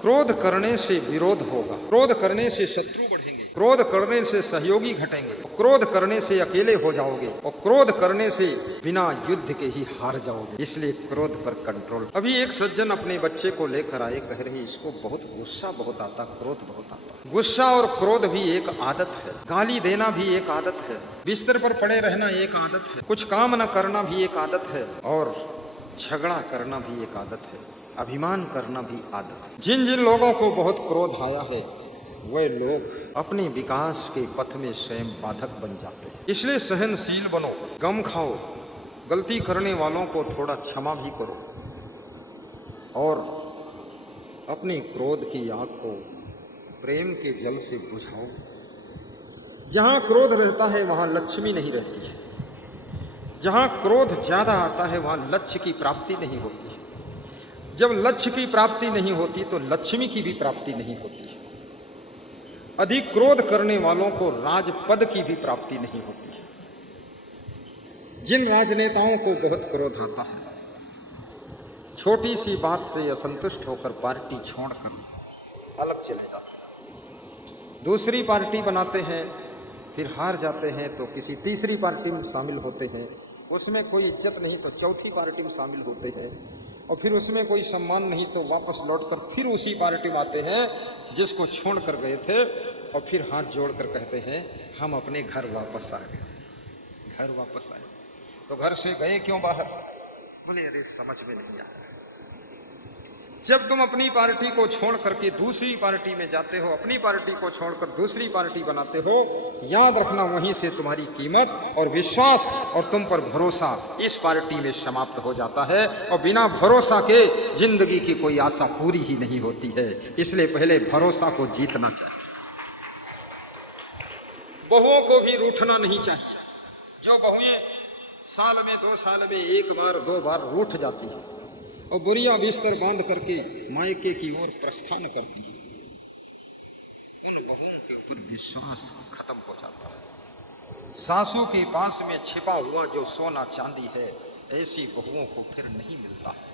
क्रोध करने से विरोध होगा, क्रोध करने से शत्रु बढ़ेंगे, क्रोध करने से सहयोगी घटेंगे, क्रोध करने से अकेले हो जाओगे और क्रोध करने से बिना युद्ध के ही हार जाओगे। इसलिए क्रोध पर कंट्रोल। अभी एक सज्जन अपने बच्चे को लेकर आए, कह रहे इसको बहुत गुस्सा बहुत आता, क्रोध बहुत आता। गुस्सा और क्रोध भी एक आदत है, गाली देना भी एक आदत है, बिस्तर पर पड़े रहना एक आदत है, कुछ काम न करना भी एक आदत है और झगड़ा करना भी एक आदत है, अभिमान करना भी आदत है। जिन जिन लोगों को बहुत क्रोध आया है वे लोग अपने विकास के पथ में स्वयं बाधक बन जाते हैं। इसलिए सहनशील बनो, गम खाओ, गलती करने वालों को थोड़ा क्षमा भी करो और अपने क्रोध की आग को प्रेम के जल से बुझाओ। जहाँ क्रोध रहता है वहाँ लक्ष्मी नहीं रहती है, जहाँ क्रोध ज्यादा आता है वहाँ लक्ष्य की प्राप्ति नहीं होती है, जब लक्ष्य की प्राप्ति नहीं होती तो लक्ष्मी की भी प्राप्ति नहीं होती है। अधिक क्रोध करने वालों को राजपद की भी प्राप्ति नहीं होती है। जिन राजनेताओं को बहुत क्रोध आता है, छोटी सी बात से असंतुष्ट होकर पार्टी छोड़कर अलग चले जाते हैं, दूसरी पार्टी बनाते हैं, फिर हार जाते हैं तो किसी तीसरी पार्टी में शामिल होते हैं, उसमें कोई इज्जत नहीं तो चौथी पार्टी में शामिल होते हैं और फिर उसमें कोई सम्मान नहीं तो वापस लौटकर फिर उसी पार्टी में आते हैं जिसको छोड़ कर गए थे और फिर हाथ जोड़कर कहते हैं हम अपने घर वापस आ गए। घर वापस आए तो घर से गए क्यों बाहर? बोले अरे समझ में नहीं आता। जब तुम अपनी पार्टी को छोड़ करके दूसरी पार्टी में जाते हो, अपनी पार्टी को छोड़कर दूसरी पार्टी बनाते हो, याद रखना वहीं से तुम्हारी कीमत और विश्वास और तुम पर भरोसा इस पार्टी में समाप्त हो जाता है और बिना भरोसा के जिंदगी की कोई आशा पूरी ही नहीं होती है। इसलिए पहले भरोसा को जीतना चाहिए। बहुओं को भी रूठना नहीं चाहिए। जो बहुएं साल में 2 साल में 1 बार 2 बार रूठ जाती है और बुरिया बिस्तर बांध करके मायके की ओर प्रस्थान करती है, उन बहुओं के ऊपर विश्वास खत्म हो जाता है। सासू के पास में छिपा हुआ जो सोना चांदी है, ऐसी बहुओं को फिर नहीं मिलता है,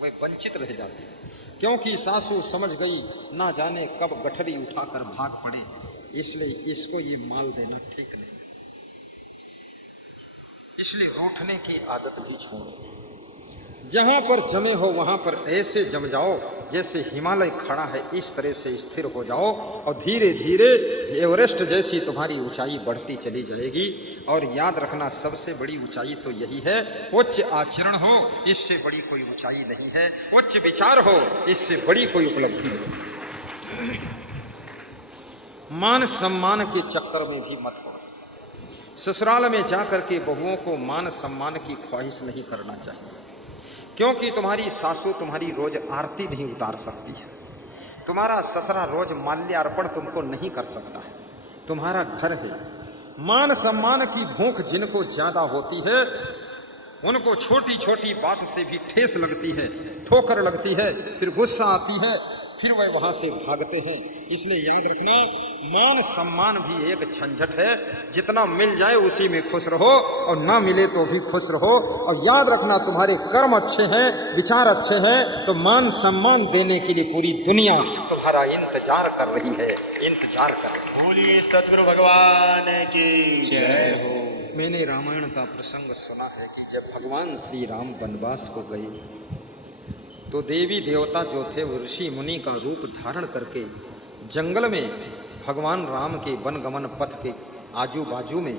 वे वंचित रह जाती है। क्योंकि सासू समझ गई ना जाने कब गठरी उठाकर भाग पड़े, इसलिए इसको ये माल देना ठीक नहीं। इसलिए रूठने की आदत भी छोड़ो। जहां पर जमे हो वहां पर ऐसे जम जाओ जैसे हिमालय खड़ा है, इस तरह से स्थिर हो जाओ और धीरे धीरे एवरेस्ट जैसी तुम्हारी ऊंचाई बढ़ती चली जाएगी। और याद रखना सबसे बड़ी ऊंचाई तो यही है, उच्च आचरण हो इससे बड़ी कोई ऊंचाई नहीं है, उच्च विचार हो इससे बड़ी कोई उपलब्धि नहीं। मान सम्मान के चक्कर में भी मत पड़ो। ससुराल में जाकर के बहुओं को मान सम्मान की ख्वाहिश नहीं करना चाहिए, क्योंकि तुम्हारी सासू तुम्हारी रोज आरती नहीं उतार सकती है, तुम्हारा ससुरा रोज माल्यार्पण तुमको नहीं कर सकता है, तुम्हारा घर है। मान सम्मान की भूख जिनको ज्यादा होती है उनको छोटी छोटी बात से भी ठेस लगती है, ठोकर लगती है, फिर गुस्सा आती है, फिर वह वहां से भागते हैं। इसलिए याद रखना मान सम्मान भी एक झंझट है, जितना मिल जाए उसी में खुश रहो और ना मिले तो भी खुश रहो। और याद रखना तुम्हारे कर्म अच्छे हैं, विचार अच्छे हैं तो मान सम्मान देने के लिए पूरी दुनिया तुम्हारा इंतजार कर रही है, इंतजार कर रही है। बोलिए सतगुरु भगवान की जय हो। मैंने रामायण का प्रसंग सुना है कि जब भगवान श्री राम वनवास को गए तो देवी देवता जो थे वो ऋषि मुनि का रूप धारण करके जंगल में भगवान राम के वनगमन पथ के आजू बाजू में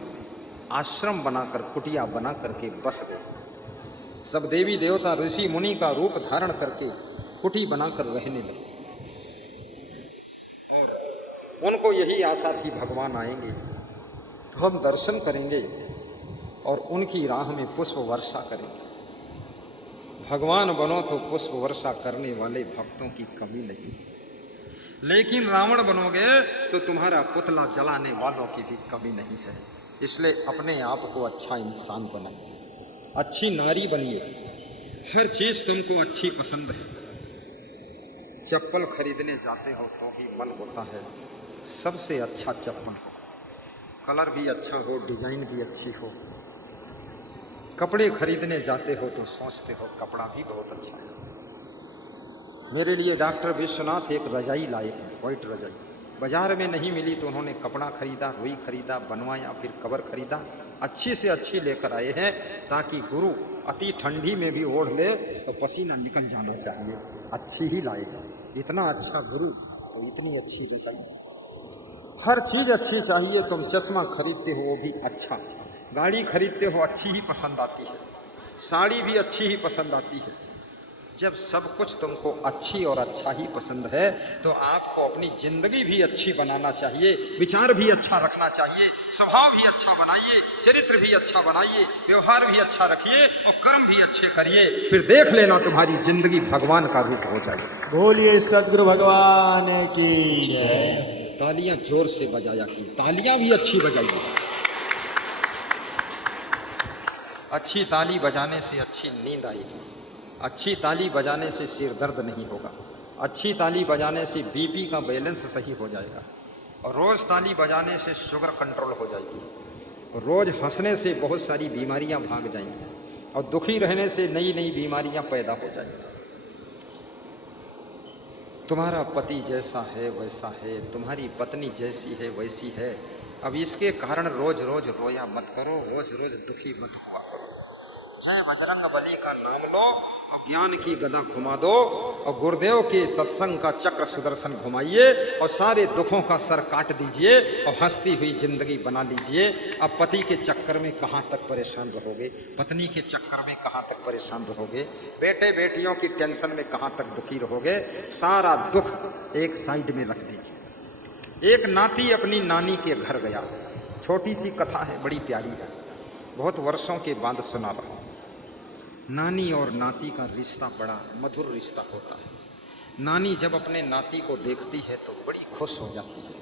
आश्रम बनाकर कुटिया बना करके बस गए। सब देवी देवता ऋषि मुनि का रूप धारण करके कुटी बनाकर रहने लगे और उनको यही आशा थी भगवान आएंगे तो हम दर्शन करेंगे और उनकी राह में पुष्प वर्षा करेंगे। भगवान बनो तो पुष्प वर्षा करने वाले भक्तों की कमी नहीं, लेकिन रावण बनोगे तो तुम्हारा पुतला जलाने वालों की भी कमी नहीं है। इसलिए अपने आप को अच्छा इंसान बनाइए, अच्छी नारी बनिए, हर चीज तुमको अच्छी पसंद है। चप्पल खरीदने जाते हो तो ही मन होता है सबसे अच्छा चप्पल हो, कलर भी अच्छा हो, डिजाइन भी अच्छी हो। कपड़े खरीदने जाते हो तो सोचते हो कपड़ा भी बहुत अच्छा है, मेरे लिए डॉक्टर विश्वनाथ एक रजाई लाए हैं, व्हाइट रजाई। बाजार में नहीं मिली तो उन्होंने कपड़ा खरीदा, रुई खरीदा, बनवाया, फिर कवर खरीदा, अच्छी से अच्छी लेकर आए हैं ताकि गुरु अति ठंडी में भी ओढ़ ले तो पसीना निकल जाना चाहिए। अच्छी ही लाए हैं। इतना अच्छा गुरु तो इतनी अच्छी रजाई। हर चीज अच्छी चाहिए। तुम चश्मा खरीदते हो वो भी अच्छा, गाड़ी खरीदते हो अच्छी ही पसंद आती है, साड़ी भी अच्छी ही पसंद आती है। जब सब कुछ तुमको अच्छी और अच्छा ही पसंद है तो आपको अपनी जिंदगी भी अच्छी बनाना चाहिए, विचार भी अच्छा रखना चाहिए, स्वभाव भी अच्छा बनाइए, चरित्र भी अच्छा बनाइए, व्यवहार भी अच्छा रखिए और कर्म भी अच्छे करिए। फिर देख लेना तुम्हारी जिंदगी भगवान का रूप हो जाएगी। बोलिए सदगुरु भगवान की जय। तालियां जोर से बजाया की, तालियां भी अच्छी बजाइए। अच्छी ताली बजाने से अच्छी नींद आएगी, अच्छी ताली बजाने से सिर दर्द नहीं होगा, अच्छी ताली बजाने से बीपी का बैलेंस सही हो जाएगा, और रोज़ ताली बजाने से शुगर कंट्रोल हो जाएगी, और रोज़ हंसने से बहुत सारी बीमारियां भाग जाएंगी, और दुखी रहने से नई नई बीमारियां पैदा हो जाएंगी। तुम्हारा पति जैसा है वैसा है, तुम्हारी पत्नी जैसी है वैसी है। अब इसके कारण रोज रोज रोया मत करो, रोज रोज दुखी मत हुआ करो। जय बजरंग बली का नाम लो और ज्ञान की गदा घुमा दो, और गुरुदेव के सत्संग का चक्र सुदर्शन घुमाइए और सारे दुखों का सर काट दीजिए और हंसती हुई जिंदगी बना लीजिए। अब पति के चक्कर में कहाँ तक परेशान रहोगे, पत्नी के चक्कर में कहाँ तक परेशान रहोगे, बेटे बेटियों की टेंशन में कहाँ तक दुखी रहोगे। सारा दुख एक साइड में रख दीजिए। एक नाती अपनी नानी के घर गया। छोटी सी कथा है, बड़ी प्यारी है, बहुत वर्षों के बाद सुना रहा हूं। नानी और नाती का रिश्ता बड़ा मधुर रिश्ता होता है। नानी जब अपने नाती को देखती है तो बड़ी खुश हो जाती है,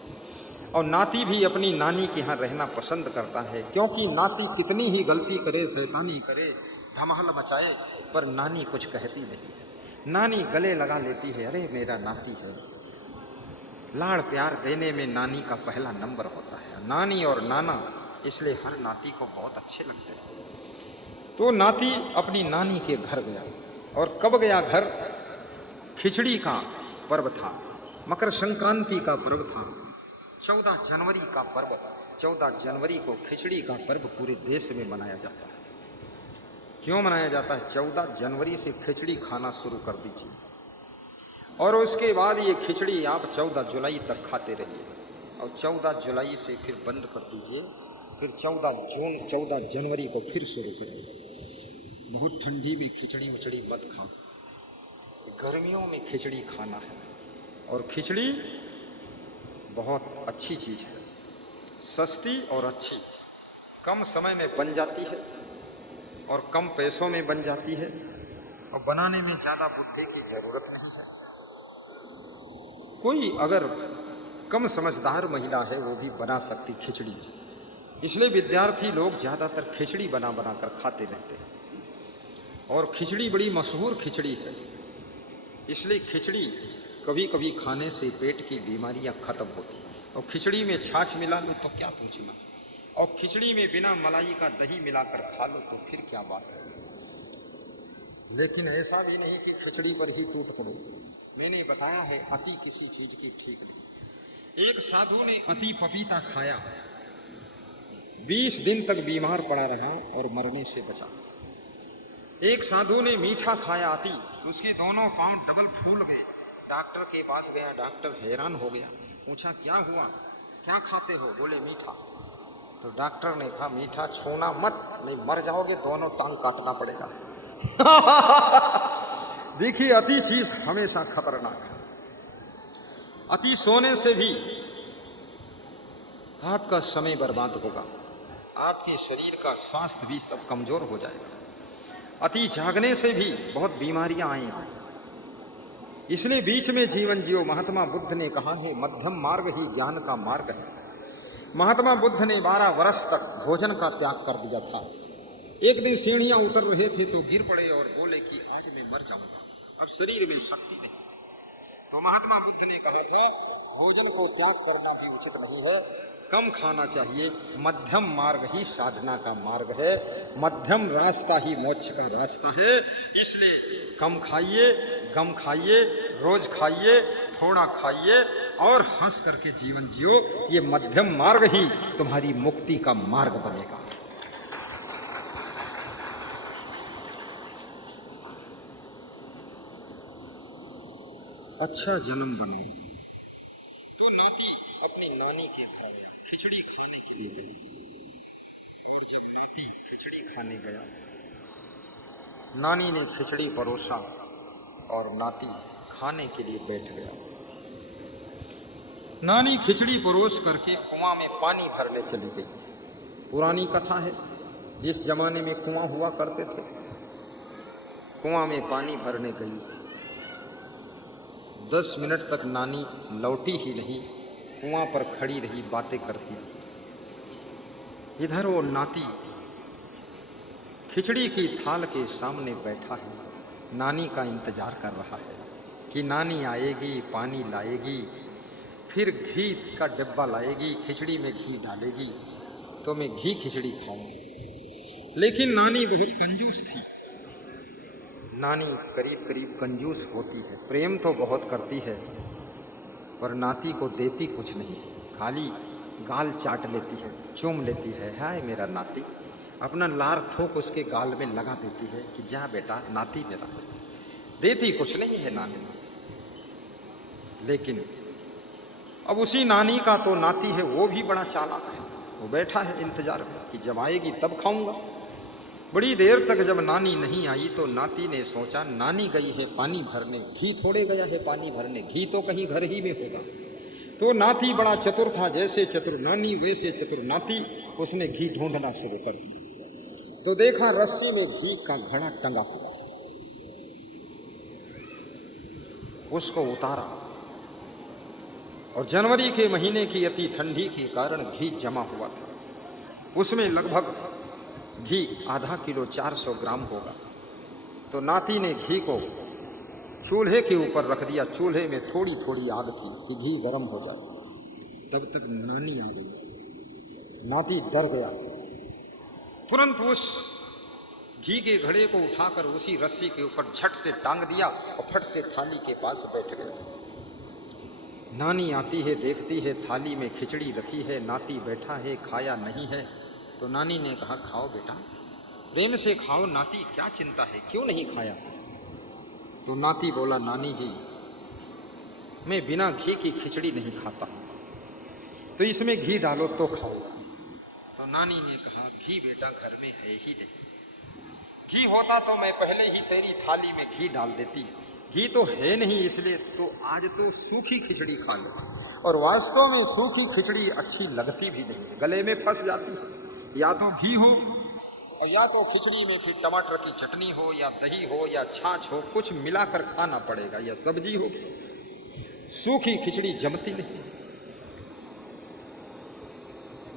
और नाती भी अपनी नानी के यहाँ रहना पसंद करता है, क्योंकि नाती कितनी ही गलती करे, शैतानी करे, धमाल मचाए, पर नानी कुछ कहती नहीं है। नानी गले लगा लेती है, अरे मेरा नाती है। लाड़ प्यार देने में नानी का पहला नंबर होता है। नानी और नाना इसलिए हर नाती को बहुत अच्छे लगते हैं। तो नाती अपनी नानी के घर गया, और कब गया घर? खिचड़ी का पर्व था, मकर संक्रांति का पर्व था, 14 जनवरी का पर्व। 14 जनवरी को खिचड़ी का पर्व पूरे देश में मनाया जाता है। क्यों मनाया जाता है? 14 जनवरी से खिचड़ी खाना शुरू कर दीजिए, और उसके बाद ये खिचड़ी आप 14 जुलाई तक खाते रहिए, और 14 जुलाई से फिर बंद कर दीजिए। फिर 14 जनवरी को फिर शुरू करिए। बहुत ठंडी में खिचड़ी उचड़ी मत खाओ, गर्मियों में खिचड़ी खाना है। और खिचड़ी बहुत अच्छी चीज़ है, सस्ती और अच्छी, कम समय में बन जाती है और कम पैसों में बन जाती है, और बनाने में ज़्यादा बुद्धि की ज़रूरत नहीं है। कोई अगर कम समझदार महिला है वो भी बना सकती खिचड़ी। इसलिए विद्यार्थी लोग ज़्यादातर खिचड़ी बना बना कर खाते रहते हैं, और खिचड़ी बड़ी मशहूर खिचड़ी है। इसलिए खिचड़ी कभी कभी खाने से पेट की बीमारियां खत्म होती हैं। और खिचड़ी में छाछ मिला लो तो क्या पूछना, और खिचड़ी में बिना मलाई का दही मिलाकर खा लो तो फिर क्या बात है। लेकिन ऐसा भी नहीं कि खिचड़ी पर ही टूट पड़ो। मैंने बताया है अति किसी चीज की ठीक नहीं। एक साधु ने अति पपीता खाया, 20 दिन तक बीमार पड़ा रहा और मरने से बचा। एक साधु ने मीठा खाया अति, उसके दोनों पांव डबल फूल गए। डॉक्टर के पास गया, डॉक्टर हैरान हो गया, पूछा क्या हुआ, क्या खाते हो? बोले मीठा। तो डॉक्टर ने कहा मीठा छूना मत, नहीं मर जाओगे, दोनों टांग काटना पड़ेगा। देखिए अति चीज हमेशा खतरनाक है। अति सोने से भी आपका समय बर्बाद होगा, आपके शरीर का स्वास्थ्य भी सब कमजोर हो जाएगा। अति जागने से भी बहुत बीमारियां आएंगी। इसलिए बीच में जीवन जियो। महात्मा बुद्ध ने कहा है मध्यम मार्ग ही ज्ञान का मार्ग है। महात्मा बुद्ध ने 12 वर्ष तक भोजन का त्याग कर दिया था। एक दिन सीढ़ियां उतर रहे थे तो गिर पड़े और बोले कि आज मैं मर जाऊंगा, अब शरीर में शक्ति नहीं। तो महात्मा बुद्ध ने कहा था भोजन को त्याग करना भी उचित नहीं है, कम खाना चाहिए। मध्यम मार्ग ही साधना का मार्ग है, मध्यम रास्ता ही मोक्ष का रास्ता है। इसलिए कम खाइए, गम खाइए, रोज खाइए, थोड़ा खाइए और हंस करके जीवन जियो। ये मध्यम मार्ग ही तुम्हारी मुक्ति का मार्ग बनेगा। अच्छा जन्म बनो। तो नाती अपनी नानी के घर खिचड़ी खाने के लिए गई, और जब नाती खिचड़ी खाने गया, नानी ने खिचड़ी परोसा और नाती खाने के लिए बैठ गया। नानी खिचड़ी परोस करके कुआं में पानी भरने चली गई। पुरानी कथा है, जिस जमाने में कुआं हुआ करते थे, कुआं में पानी भरने गई। 10 मिनट तक नानी लौटी ही नहीं, कुआं पर खड़ी रही, बातें करती। इधर वो नाती खिचड़ी की थाल के सामने बैठा है, नानी का इंतजार कर रहा है कि नानी आएगी, पानी लाएगी, फिर घी का डिब्बा लाएगी, खिचड़ी में घी डालेगी तो मैं घी खिचड़ी खाऊंगा। लेकिन नानी बहुत कंजूस थी। नानी करीब करीब कंजूस होती है, प्रेम तो बहुत करती है पर नाती को देती कुछ नहीं, खाली गाल चाट लेती है, चूम लेती है। हाय मेरा नाती, अपना लार थोक उसके गाल में लगा देती है कि जा बेटा नाती मेरा, देती कुछ नहीं है नानी। लेकिन अब उसी नानी का तो नाती है, वो भी बड़ा चालाक है। वो बैठा है इंतजार में कि जब आएगी तब खाऊंगा। बड़ी देर तक जब नानी नहीं आई तो नाती ने सोचा नानी गई है पानी भरने, घी थोड़े गया है पानी भरने, घी तो कहीं घर ही में होगा। तो नाती बड़ा चतुर था, जैसे चतुर नानी वैसे चतुर नाती। उसने घी ढूंढना शुरू कर दिया तो देखा रस्सी में घी का घड़ा टंगा हुआ, उसको उतारा और जनवरी के महीने की अति ठंडी के कारण घी जमा हुआ था। उसमें लगभग घी आधा किलो 400 ग्राम होगा। तो नाती ने घी को चूल्हे के ऊपर रख दिया। चूल्हे में थोड़ी थोड़ी आग थी कि घी गर्म हो जाए। तब तक नानी आ गई। नाती डर गया, तुरंत उस घी के घड़े को उठाकर उसी रस्सी के ऊपर झट से टांग दिया और फट से थाली के पास बैठ गया। नानी आती है, देखती है थाली में खिचड़ी रखी है, नाती बैठा है, खाया नहीं है। तो नानी ने कहा खाओ बेटा, प्रेम से खाओ नाती, क्या चिंता है, क्यों नहीं खाया? तो नाती बोला नानी जी मैं बिना घी की खिचड़ी नहीं खाता, तो इसमें घी डालो तो खाऊंगा। तो नानी ने कहा घी बेटा घर में है ही नहीं, घी होता तो मैं पहले ही तेरी थाली में घी डाल देती, घी तो है नहीं, इसलिए तो आज तो सूखी खिचड़ी खा लो। और वास्तव में सूखी खिचड़ी अच्छी लगती भी नहीं, गले में फंस जाती है। या तो घी हो और या तो खिचड़ी में फिर टमाटर की चटनी हो या दही हो या छाछ हो, कुछ मिलाकर खाना पड़ेगा, या सब्जी हो। सूखी खिचड़ी जमती नहीं।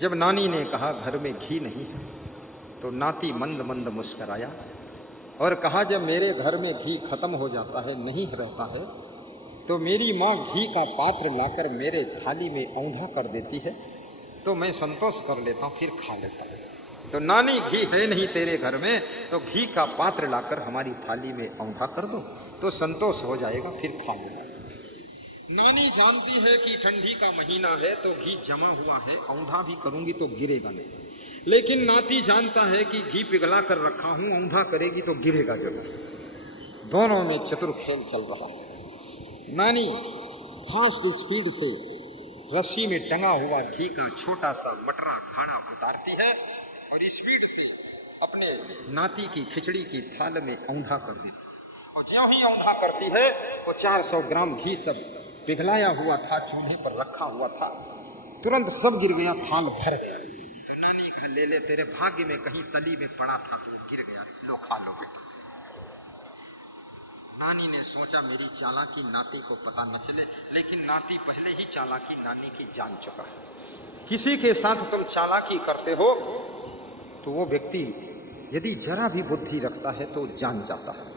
जब नानी ने कहा घर में घी नहीं है तो नाती मंद मंद मुस्कराया और कहा जब मेरे घर में घी खत्म हो जाता है, नहीं रहता है, तो मेरी माँ घी का पात्र लाकर मेरे थाली में औंधा कर देती है, तो मैं संतोष कर लेता हूँ, फिर खा लेता हूँ। तो नानी घी है नहीं तेरे घर में, तो घी का पात्र लाकर हमारी थाली में औंधा कर दो तो संतोष हो जाएगा, फिर खा लूंगा। नानी जानती है कि ठंडी का महीना है तो घी जमा हुआ है, औंधा भी करूंगी तो गिरेगा नहीं। लेकिन नाती जानता है कि घी पिघला कर रखा हूं, औंधा करेगी तो गिरेगा जरूर। दोनों में चतुर खेल चल रहा है। नानी फास्ट स्पीड से रस्सी में टंगा हुआ घी का छोटा सा मटरा घाड़ा उतारती है और स्पीड से अपने नाती की खिचड़ी की थाल में औंधा कर देती है। और ज्यों ही औंधा करती है वो 400 ग्राम घी सब पिघलाया हुआ था, चूल्हे पर रखा हुआ था, तुरंत सब गिर गया, थाल भर गया। तो नानी ले ले, तेरे भाग्य में कहीं तली में पड़ा था तो गिर गया, लो खा लो बेटा। नानी ने सोचा मेरी चालाकी नाती को पता न चले, लेकिन नाती पहले ही चालाकी नानी की जान चुका है। किसी के साथ तुम चालाकी करते हो तो वो व्यक्ति यदि जरा भी बुद्धि रखता है तो जान जाता है।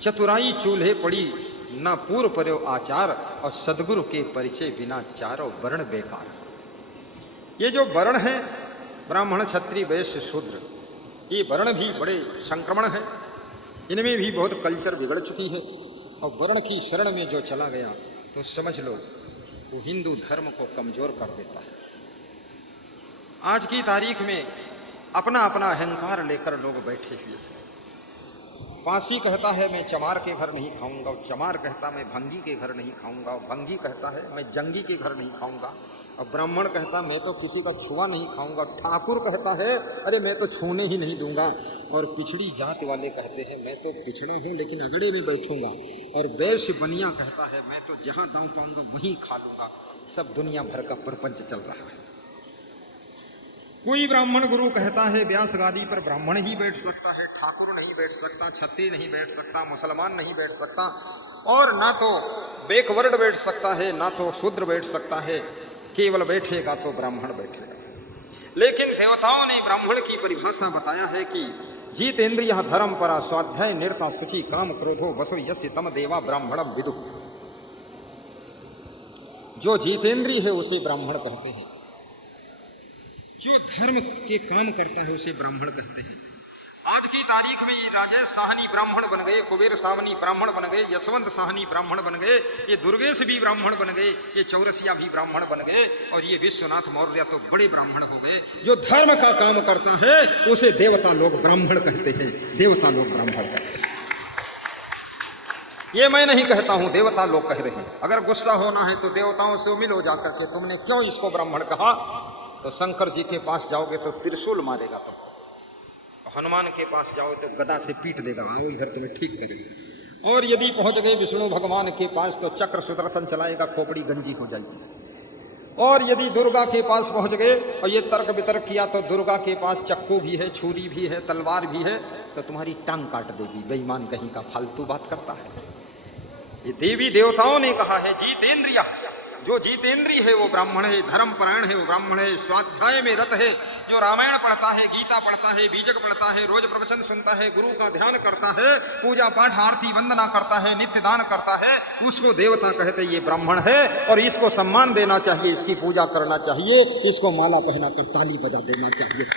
चतुराई चूल्हे पड़ी, न पूर्व पर्यो आचार, और सदगुरु के परिचय बिना चारों वर्ण बेकार। ये जो वर्ण है ब्राह्मण क्षत्रिय वैश्य शूद्र, ये वर्ण भी बड़े संक्रमण है, इनमें भी बहुत कल्चर बिगड़ चुकी है। और वर्ण की शरण में जो चला गया तो समझ लो वो हिंदू धर्म को कमजोर कर देता है। आज की तारीख में अपना अपना अहंकार लेकर लोग बैठे हुए हैं। पासी कहता है मैं चमार के घर नहीं खाऊंगा, और चमार कहता मैं भंगी के घर नहीं खाऊंगा, और भंगी कहता है मैं जंगी के घर नहीं खाऊंगा, और ब्राह्मण कहता मैं तो किसी का छुआ नहीं खाऊंगा, ठाकुर कहता है अरे मैं तो छूने ही नहीं दूंगा, और पिछड़ी जात वाले कहते हैं मैं तो पिछड़े हूँ लेकिन अगड़े में बैठूंगा, और वैश्य बनिया कहता है मैं तो जहाँ दांव पाऊंगा वहीं खा लूंगा। सब दुनिया भर का प्रपंच चल रहा है। कोई ब्राह्मण गुरु कहता है व्यास गादी पर ब्राह्मण ही बैठ सकता है, ठाकुर नहीं बैठ सकता, छत्री नहीं बैठ सकता, मुसलमान नहीं बैठ सकता, और ना तो बैकवर्ड बैठ सकता है ना तो शूद्र बैठ सकता है, केवल बैठेगा तो ब्राह्मण बैठेगा। लेकिन देवताओं ने ब्राह्मण की परिभाषा बताया है कि जीतेंद्रिय धर्म परा स्वाध्याय निरता शुचि काम क्रोधो वसो यस्य तम देवा ब्राह्मणम विदु। जो जीतेंद्रिय है उसे ब्राह्मण कहते हैं, जो धर्म के काम करता है उसे ब्राह्मण कहते हैं। आज की तारीख में ये राजेश साहनी ब्राह्मण बन गए, कुबेर सावनी ब्राह्मण बन गए, यशवंत साहनी ब्राह्मण बन गए, ये दुर्गेश भी ब्राह्मण बन गए, ये चौरसिया भी ब्राह्मण बन गए, और ये विश्वनाथ मौर्य तो बड़े ब्राह्मण हो गए। जो धर्म का काम करता है उसे देवता लोग ब्राह्मण कहते हैं, देवता लोग ब्राह्मण कहते हैं। ये मैं नहीं कहता हूं, देवता लोग कह रहे हैं। अगर गुस्सा होना है तो देवताओं से मिलो जाकर के, तुमने क्यों इसको ब्राह्मण कहा? तो शंकर जी के पास जाओगे तो त्रिशूल मारेगा तुमको, हनुमान के पास जाओ तो गदा से पीट देगा, वो इधर तुम्हें ठीक करेगा, और यदि पहुंच गए विष्णु भगवान के पास तो चक्र सुदर्शन चलाएगा, खोपड़ी गंजी हो जाएगी, और यदि दुर्गा के पास पहुंच गए और ये तर्क वितर्क किया तो दुर्गा के पास चक्कू भी है, छुरी भी है, तलवार भी है, तो तुम्हारी टांग काट देगी। बेईमान कहीं का फालतू बात करता है। ये देवी देवताओं ने कहा है जीतेंद्रिय, जो जीतेंद्रिय है वो ब्राह्मण है, धर्म परायण है वो ब्राह्मण है, स्वाध्याय में रत है, जो रामायण पढ़ता है, गीता पढ़ता है, बीजक पढ़ता है, रोज प्रवचन सुनता है, गुरु का ध्यान करता है, पूजा पाठ आरती वंदना करता है, नित्य दान करता है, उसको देवता कहते ये ब्राह्मण है, और इसको सम्मान देना चाहिए, इसकी पूजा करना चाहिए, इसको माला पहनाकर ताली बजा देना चाहिए।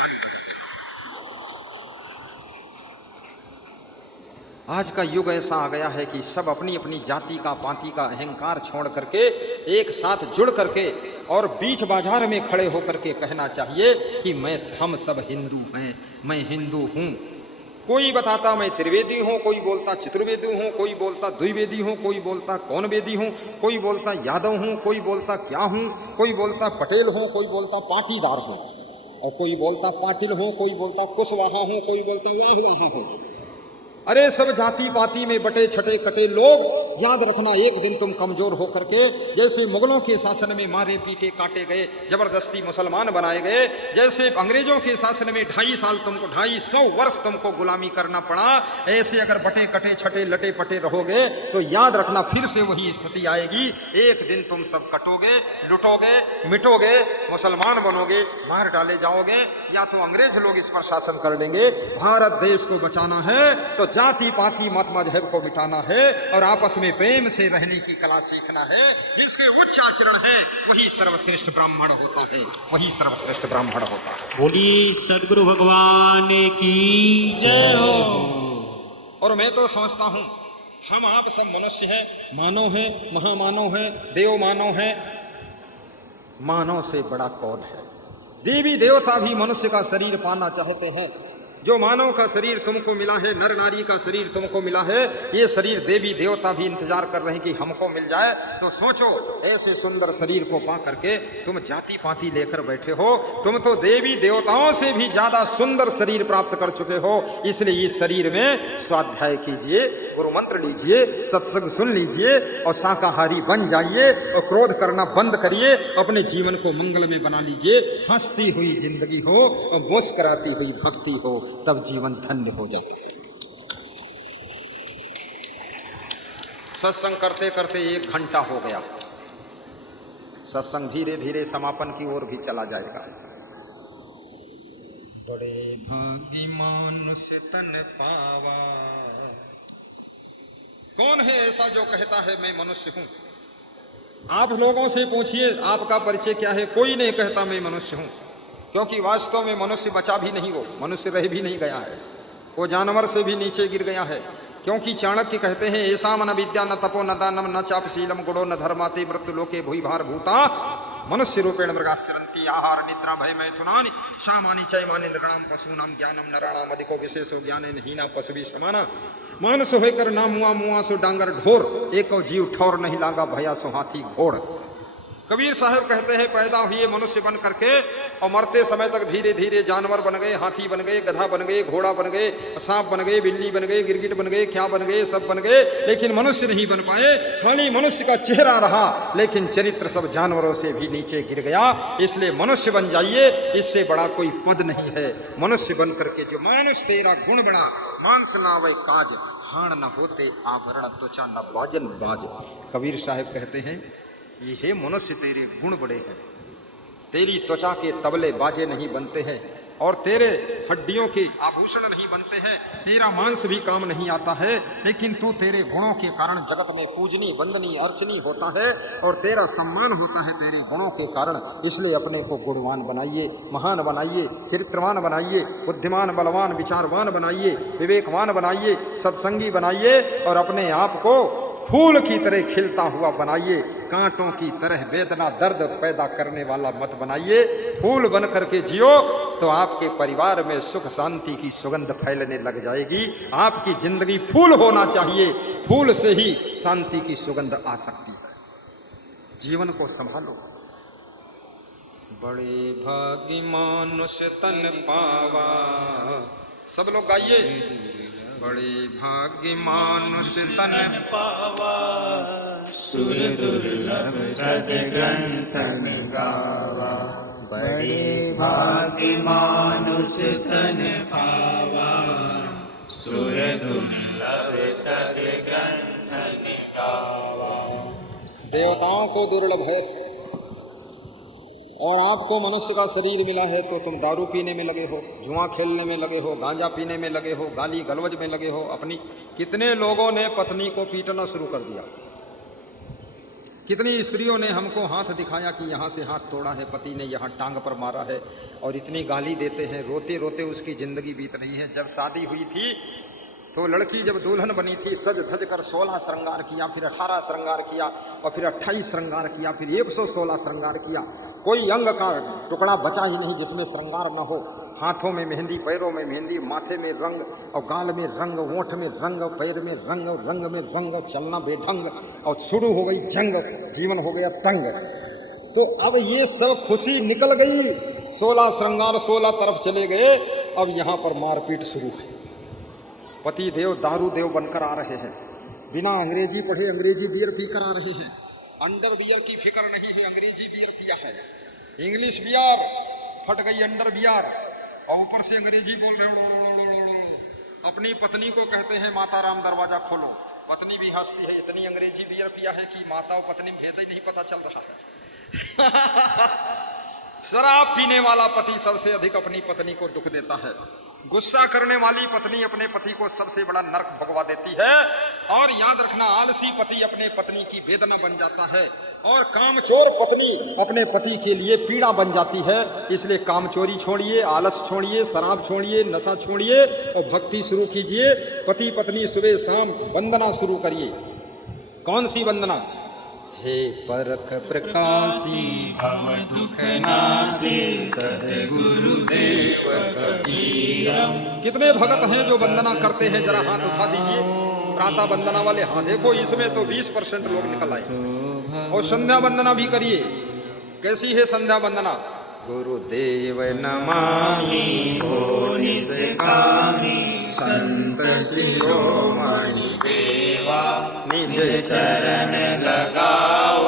आज का युग ऐसा आ गया है कि सब अपनी अपनी जाति का पाति का अहंकार छोड़ करके एक साथ जुड़ करके और बीच बाजार में खड़े होकर के कहना चाहिए कि हम सब हिंदू हैं, मैं हिंदू हूँ। कोई बताता मैं त्रिवेदी हूँ, कोई बोलता चतुर्वेदी हूँ, कोई बोलता द्विवेदी हूँ, कोई बोलता कौन वेदी हूँ, कोई बोलता यादव हूँ, कोई बोलता क्या हूँ, कोई बोलता पटेल हूँ, कोई बोलता पाटीदार हूँ, और कोई बोलता पाटिल हूँ, कोई बोलता कुशवाहा हूँ, कोई बोलता वाहवाहा हूँ। अरे सब जाति पाति में बटे छटे कटे लोग, याद रखना एक दिन तुम कमजोर होकर के, जैसे मुगलों के शासन में मारे पीटे काटे गए, जबरदस्ती मुसलमान बनाए गए, जैसे अंग्रेजों के शासन में 250 वर्ष तुमको गुलामी करना पड़ा, ऐसे अगर बटे कटे छटे लटे पटे रहोगे तो याद रखना फिर से वही स्थिति आएगी। एक दिन तुम सब कटोगे, लुटोगे, मिटोगे, मुसलमान बनोगे, मार डाले जाओगे, या तो अंग्रेज लोग इस पर शासन कर लेंगे। भारत देश को बचाना है तो जाति पाति मत मजहब को मिटाना है और आपस में प्रेम से रहने की कला सीखना है। जिसके उच्च आचरण है वही सर्वश्रेष्ठ ब्राह्मण होता है, वही सर्वश्रेष्ठ ब्राह्मण होता है। बोली सद्गुरु भगवान की जय हो। और मैं तो समझता हूं हम आप सब मनुष्य हैं, मानव हैं, महामानव हैं, देव मानव हैं। मानव से बड़ा कौन है? देवी देवता भी मनुष्य का शरीर पाना चाहते हैं। जो मानव का शरीर तुमको मिला है, नर नारी का शरीर तुमको मिला है, ये शरीर देवी देवता भी इंतजार कर रहे हैं कि हमको मिल जाए। तो सोचो, ऐसे सुंदर शरीर को पा करके तुम जाति पाति लेकर बैठे हो, तुम तो देवी देवताओं से भी ज्यादा सुंदर शरीर प्राप्त कर चुके हो। इसलिए इस शरीर में स्वाध्याय कीजिए, गुरु मंत्र लीजिए, सत्संग सुन लीजिए और शाकाहारी बन जाइए और क्रोध करना बंद करिए। अपने जीवन को मंगल में बना लीजिए। हंसती हुई जिंदगी हो और मुस्कुराती हुई भक्ति हो, तब जीवन धन्य हो जाए। सत्संग करते करते 1 घंटा हो गया। सत्संग धीरे धीरे समापन की ओर भी चला जाएगा। बड़े भागी मानुष तन पावा। कौन है ऐसा जो कहता है मैं मनुष्य हूं? आप लोगों से पूछिए आपका परिचय क्या है। कोई नहीं कहता मैं मनुष्य हूं, क्योंकि वास्तव में मनुष्य बचा भी नहीं, वो मनुष्य रह भी नहीं गया है, वो जानवर से भी नीचे गिर गया है। क्योंकि चाणक्य कहते हैं ऐसा मन विद्या न तपो न दानम न चाप शीलम गुणो न धर्माते मृत्यु लोके भूई भार भूता मनुष्य रूपेण मृगाश्चरन्ति आहार निद्रा भय मैथुनानि सामानि चैमानि नृणाम पशूनाम ज्ञानम नराणाम अधिको विशेषो ज्ञानेन हीना पशुभि समाना मानस होकर ना मुआ मुआ सो डांगर ढोर एको जीव ठौर नहीं लागा भया सो हाथी घोड़। कबीर साहब कहते हैं पैदा हुए मनुष्य बन करके और मरते समय तक धीरे धीरे जानवर बन गए, हाथी बन गए, गधा बन गए, घोड़ा बन गए, सांप बन गए, बिल्ली बन गए, गिरगिट बन गए, क्या बन गए, सब बन गए, लेकिन मनुष्य नहीं बन पाए। खाली मनुष्य का चेहरा रहा लेकिन चरित्र सब जानवरों से भी नीचे गिर गया। इसलिए मनुष्य बन जाइए, इससे बड़ा कोई पद नहीं है। मनुष्य बन करके जो मानुष तेरा गुण बड़ा मानस नावे काज हाण न होते आभरण त्वचा न बाजन बाज। कबीर साहब कहते हैं ये हे मनुष्य तेरे गुण बड़े हैं, तेरी त्वचा के तबले बाजे नहीं बनते हैं और तेरे हड्डियों के आभूषण नहीं बनते हैं, तेरा मांस भी काम नहीं आता है, लेकिन तू तेरे गुणों के कारण जगत में पूजनी वंदनी अर्चनी होता है और तेरा सम्मान होता है तेरे गुणों के कारण। इसलिए अपने को गुणवान बनाइए, महान बनाइए, चरित्रवान बनाइए, बुद्धिमान बलवान विचारवान बनाइए, विवेकवान बनाइए, सत्संगी बनाइए और अपने आप को फूल की तरह खिलता हुआ बनाइए। कांटों की तरह वेदना दर्द पैदा करने वाला मत बनाइए। फूल बन करके जियो तो आपके परिवार में सुख शांति की सुगंध फैलने लग जाएगी। आपकी जिंदगी फूल होना चाहिए, फूल से ही शांति की सुगंध आ सकती है। जीवन को संभालो। बड़े भाग्य मानुष तन पावा, सब लोग गाइए। बड़े भाग्य मानुष तन पावा सुर दुर्लभ सद्ग्रंथन गावा। बड़े भाग्य मानुष तन पावा सुर दुर्लभ सद्ग्रंथन गावा। देवताओं को दुर्लभ है और आपको मनुष्य का शरीर मिला है तो तुम दारू पीने में लगे हो, जुआ खेलने में लगे हो, गांजा पीने में लगे हो, गाली गलवज में लगे हो। अपनी कितने लोगों ने पत्नी को पीटना शुरू कर दिया, कितनी स्त्रियों ने हमको हाथ दिखाया कि यहाँ से हाथ तोड़ा है, पति ने यहाँ टांग पर मारा है, और इतनी गाली देते हैं। रोते रोते उसकी जिंदगी बीत रही है। जब शादी हुई थी तो लड़की जब दुल्हन बनी थी सज धज कर 16 श्रृंगार किया, फिर 18 श्रृंगार किया और फिर 28 श्रृंगार किया, फिर 116 श्रृंगार किया। कोई अंग का टुकड़ा बचा ही नहीं जिसमें श्रृंगार न हो। हाथों में मेहंदी, पैरों में मेहंदी, माथे में रंग और गाल में रंग, ओंठ में रंग, पैर में रंग और रंग में रंग, चलना बेढंग और शुरू हो गई जंग, जीवन हो गया तंग। तो अब ये सब खुशी निकल गई, 16 श्रृंगार 16 तरफ चले गए। अब यहाँ पर मारपीट शुरू है। पति देव दारू देव बनकर आ रहे हैं, बिना अंग्रेजी पढ़े अंग्रेजी बियर पी कर आ रहे हैं। अंडर बियर की फिक्र नहीं है, अंग्रेजी बियर पिया है। इंग्लिश बियर फट गई, अंडर बियर, और ऊपर से अंग्रेजी बोल रहे हैं। अपनी पत्नी को कहते हैं माता राम दरवाजा खोलो, पत्नी भी हंसती है। इतनी अंग्रेजी बियर पिया है कि माता और पत्नी भेद ही नहीं पता चल रहा। शराब पीने वाला पति सबसे अधिक अपनी पत्नी को दुख देता है। गुस्सा करने वाली पत्नी अपने पति को सबसे बड़ा नरक भगवा देती है। और याद रखना, आलसी पति अपने पत्नी की वेदना बन जाता है और कामचोर पत्नी अपने पति के लिए पीड़ा बन जाती है। इसलिए कामचोरी छोड़िए, आलस छोड़िए, शराब छोड़िए, नशा छोड़िए और भक्ति शुरू कीजिए। पति पत्नी सुबह शाम वंदना शुरू करिए। कौन सी वंदना? हे परख प्रकाशी भव दुख नासी सद्गुरुदेव कबीरम। कितने भगत हैं जो वंदना करते हैं? जरा हाथ उठा दीजिए प्रातः वंदना वाले। हाँ देखो, इसमें तो 20% लोग निकल आए। और संध्या वंदना भी करिए। कैसी है संध्या वंदना? गुरुदेव नमामि हो निष्कामी संत शिरोमणि देवा। निज चरण लगाओ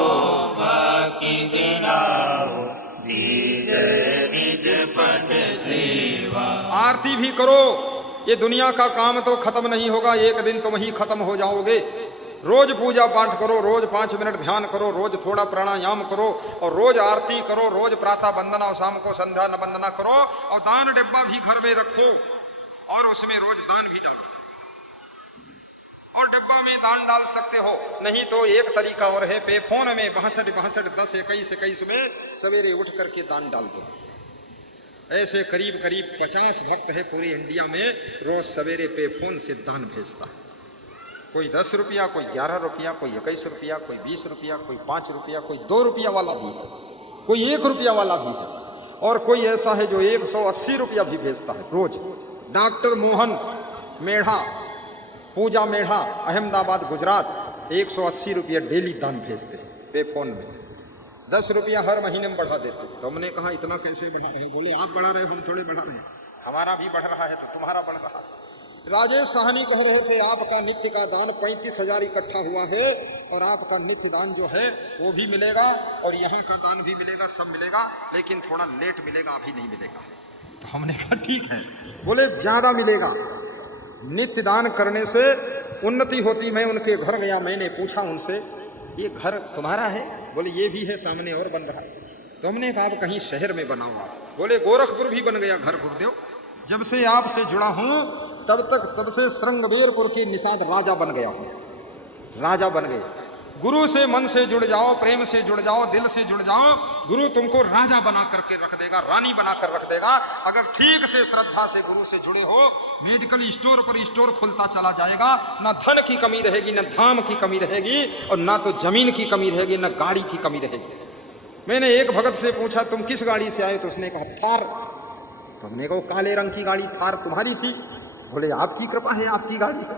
बाकी गिनाओ, दीजय निज पद सेवा। आरती भी करो। ये दुनिया का काम तो खत्म नहीं होगा, एक दिन तुम ही खत्म हो जाओगे। रोज पूजा पाठ करो, रोज 5 मिनट ध्यान करो, रोज थोड़ा प्राणायाम करो और रोज आरती करो, रोज प्रातः वंदना और शाम को संध्या वंदना करो। और दान डिब्बा भी घर में रखो और उसमें रोज दान भी डालो। और डिब्बा में दान डाल सकते हो, नहीं तो एक तरीका और है, पे फोन में 62 62 10 21 21 में सवेरे उठ करके दान डाल दो। ऐसे करीब 50 भक्त है पूरे इंडिया में, रोज सवेरे पे फोन से दान भेजता है। कोई 10 रुपया, कोई 11 रुपया, कोई 21 रुपया, कोई 20 रुपया, कोई 5 रुपया, कोई 2 रुपया वाला भी है, कोई 1 रुपया वाला भी है, और कोई ऐसा है जो 180 रुपया भी भेजता है रोज। डॉक्टर मोहन मेढ़ा, पूजा मेढ़ा, अहमदाबाद गुजरात, 180 रुपया डेली दान भेजते हैं पे फोन में। 10 रुपया हर महीने में बढ़ा देते। तो हमने कहा इतना कैसे बढ़ा रहे? बोले आप बढ़ा रहे हो, हम थोड़े बढ़ा रहे हैं, हमारा भी बढ़ रहा है तो तुम्हारा बढ़ रहा है। राजेश साहनी कह रहे थे आपका नित्य का दान 35,000 इकट्ठा हुआ है, और आपका नित्य दान जो है वो भी मिलेगा और यहाँ का दान भी मिलेगा, सब मिलेगा, लेकिन थोड़ा लेट मिलेगा, अभी नहीं मिलेगा। तो हमने कहा ठीक है। बोले ज्यादा मिलेगा, नित्य दान करने से उन्नति होती। मैं उनके घर गया, मैंने पूछा उनसे ये घर तुम्हारा है? बोले ये भी है, सामने और बन रहा है। तो हमने कहा आप कहीं शहर में बनाओ। बोले गोरखपुर भी बन गया घर गुरुदेव, जब से आपसे जुड़ा हूं तब से श्रृंगबेरपुर की निषाद राजा बन गया हूं, राजा बन गए। गुरु से मन से जुड़ जाओ, प्रेम से जुड़ जाओ, दिल से जुड़ जाओ, गुरु तुमको राजा बना करके रख देगा, रानी बना कर रख देगा। अगर ठीक से श्रद्धा से गुरु से जुड़े हो, मेडिकल स्टोर पर स्टोर खुलता चला जाएगा, ना धन की कमी रहेगी, ना धाम की कमी रहेगी, और ना तो जमीन की कमी रहेगी, ना गाड़ी की कमी रहेगी। मैंने एक भगत से पूछा तुम किस गाड़ी से आए? तो उसने कहा थार। तो हमने कहा काले रंग की गाड़ी थार तुम्हारी थी? बोले आपकी कृपा है, आपकी गाड़ी है।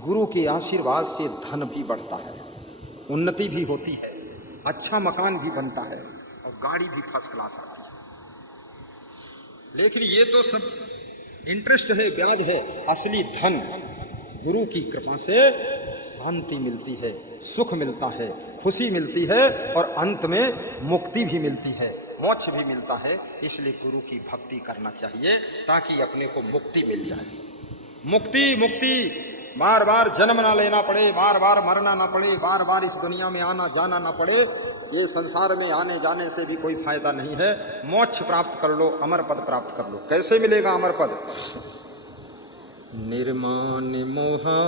गुरु के आशीर्वाद से धन भी बढ़ता है, उन्नति भी होती है, अच्छा मकान भी बनता है, और गाड़ी भी फर्स्ट क्लास आती है। लेकिन ये तो सब इंटरेस्ट है, ब्याज है। असली धन गुरु की कृपा से शांति मिलती है, सुख मिलता है, खुशी मिलती है, और अंत में मुक्ति भी मिलती है, मोक्ष भी मिलता है। इसलिए गुरु की भक्ति करना चाहिए ताकि अपने को मुक्ति मिल जाए। मुक्ति मुक्ति, बार बार जन्म ना लेना पड़े, बार बार मरना ना पड़े, बार बार इस दुनिया में आना जाना ना पड़े। ये संसार में आने जाने से भी कोई फायदा नहीं है। मोक्ष प्राप्त कर लो, अमर पद प्राप्त कर लो। कैसे मिलेगा अमर पद? निर्माण मोहा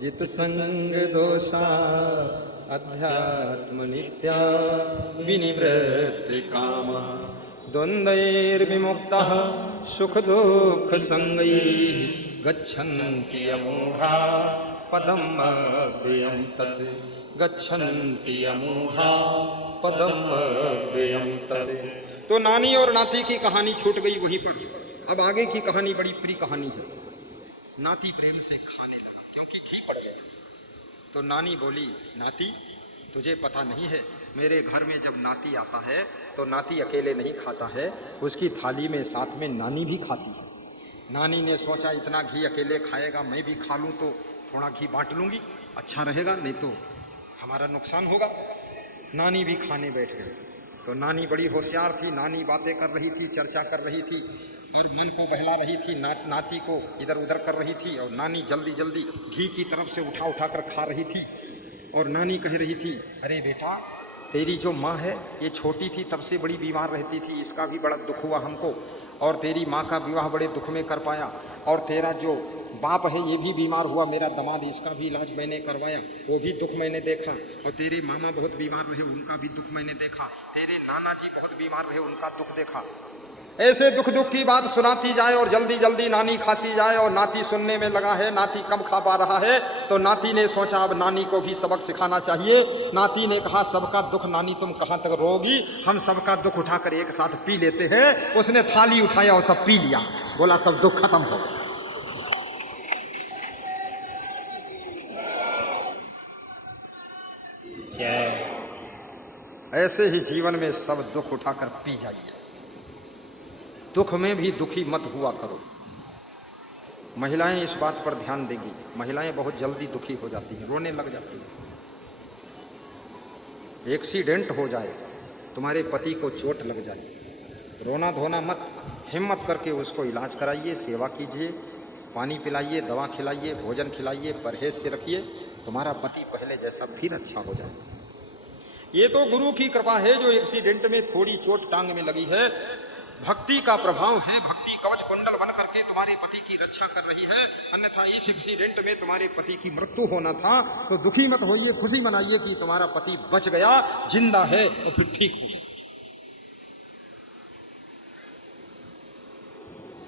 जित संग दोषा, अध्यात्म नित्या विनिवृत्ति काम, द्वंद्वैर्विमुक्तः सुख दुख संगैः, गच्छन्ति अमूढ़ा पदम अव्ययम् तत्, गच्छन्ति अमूढ़ा पदम अव्ययम् तत्। तो नानी और नाती की कहानी छूट गई वहीं पर। अब आगे की कहानी बड़ी प्रिय कहानी है। नाती प्रेम से खाने लगा क्योंकि घी पड़ गया। तो नानी बोली नाती तुझे पता नहीं है, मेरे घर में जब नाती आता है तो नाती अकेले नहीं खाता है, उसकी थाली में साथ में नानी भी खाती है। नानी ने सोचा इतना घी अकेले खाएगा, मैं भी खा लूँ तो थोड़ा घी बांट लूँगी, अच्छा रहेगा, नहीं तो हमारा नुकसान होगा। नानी भी खाने बैठ गई। तो नानी बड़ी होशियार थी, नानी बातें कर रही थी, चर्चा कर रही थी और मन को बहला रही थी, नाती को इधर उधर कर रही थी, और नानी जल्दी जल्दी घी की तरफ से उठा उठा कर खा रही थी। और नानी कह रही थी अरे बेटा तेरी जो माँ है ये छोटी थी तब से बड़ी बीमार रहती थी, इसका भी बड़ा दुख हुआ हमको, और तेरी माँ का विवाह बड़े दुख में कर पाया, और तेरा जो बाप है ये भी बीमार हुआ, मेरा दामाद, इसका भी इलाज मैंने करवाया, वो भी दुख मैंने देखा, और तेरे मामा बहुत बीमार रहे, उनका भी दुख मैंने देखा, तेरे नाना जी बहुत बीमार रहे, उनका दुख देखा। ऐसे दुख दुख की बात सुनाती जाए और जल्दी जल्दी नानी खाती जाए, और नाती सुनने में लगा है नाती कब खा पा रहा है। तो नाती ने सोचा अब नानी को भी सबक सिखाना चाहिए। नाती ने कहा सबका दुख नानी तुम कहाँ तक रोगी, हम सबका दुख उठाकर एक साथ पी लेते हैं। उसने थाली उठाया और सब पी लिया, बोला सब दुख खत्म हो। ऐसे ही जीवन में सब दुख उठाकर पी जाइए। दुख में भी दुखी मत हुआ करो। महिलाएं इस बात पर ध्यान देंगी, महिलाएं बहुत जल्दी दुखी हो जाती हैं, रोने लग जाती हैं। एक्सीडेंट हो जाए, तुम्हारे पति को चोट लग जाए, रोना धोना मत, हिम्मत करके उसको इलाज कराइए, सेवा कीजिए, पानी पिलाइए, दवा खिलाइए, भोजन खिलाइए, परहेज से रखिए, तुम्हारा पति पहले जैसा फिर अच्छा हो जाए। ये तो गुरु की कृपा है जो एक्सीडेंट में थोड़ी चोट टांग में लगी है, भक्ति का प्रभाव है। भक्ति कवच कुंडल बन करके तुम्हारे पति की रक्षा कर रही है, अन्यथा इस एक्सीडेंट में तुम्हारे पति की मृत्यु होना था। तो दुखी मत होइए, खुशी मनाइए कि तुम्हारा पति बच गया, जिंदा है, तो फिर ठीक हो।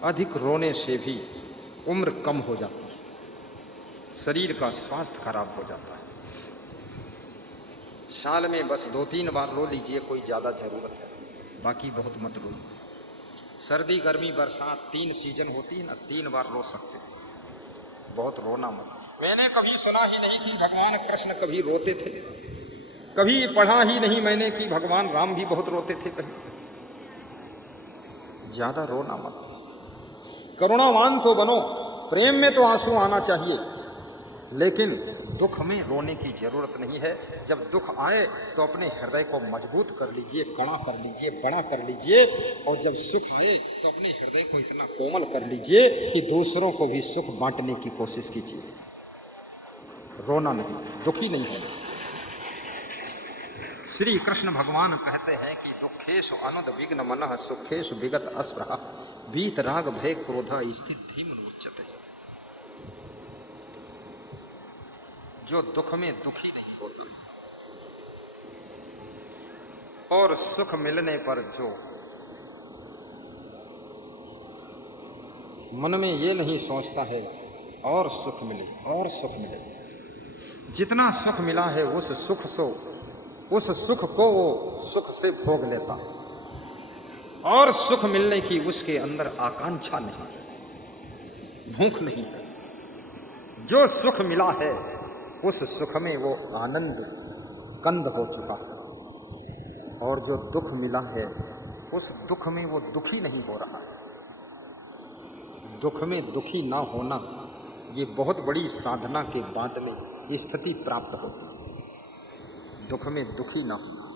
अधिक रोने से भी उम्र कम हो जाती है। शरीर का स्वास्थ्य खराब हो जाता है। साल में बस 2-3 बार रो लीजिए, कोई ज़्यादा ज़रूरत है, बाकी बहुत मत रोइए। सर्दी गर्मी बरसात 3 सीजन होती है ना, 3 बार रो सकते हैं, बहुत रोना मत। मैंने कभी सुना ही नहीं कि भगवान कृष्ण कभी रोते थे, कभी पढ़ा ही नहीं मैंने कि भगवान राम भी बहुत रोते थे। कहीं ज्यादा रोना मत, करुणावान तो बनो, प्रेम में तो आंसू आना चाहिए, लेकिन दुख में रोने की जरूरत नहीं है। जब दुख आए तो अपने हृदय को मजबूत कर लीजिए, कड़ा कर लीजिए, बड़ा कर लीजिए, और जब सुख आए तो अपने हृदय को इतना कोमल कर लीजिए कि दूसरों को भी सुख बांटने की कोशिश कीजिए। रोना नहीं, दुखी नहीं है। श्री कृष्ण भगवान कहते हैं कि दुखेषु अनुद्विग्न मनः सुखेषु विगत अस्पृहा वीत राग भय क्रोधा स्थित धीम उच्यते। जो दुख में दुखी नहीं होता और सुख मिलने पर जो मन में ये नहीं सोचता है और सुख मिले और सुख मिले, जितना सुख मिला है उस सुख को वो सुख से भोग लेता है, और सुख मिलने की उसके अंदर आकांक्षा नहीं, भूख नहीं है। जो सुख मिला है उस सुख में वो आनंद कंद हो चुका है, और जो दुख मिला है उस दुख में वो दुखी नहीं हो रहा है। दुख में दुखी ना होना ये बहुत बड़ी साधना के बाद में स्थिति प्राप्त होती है। दुख में दुखी ना होना।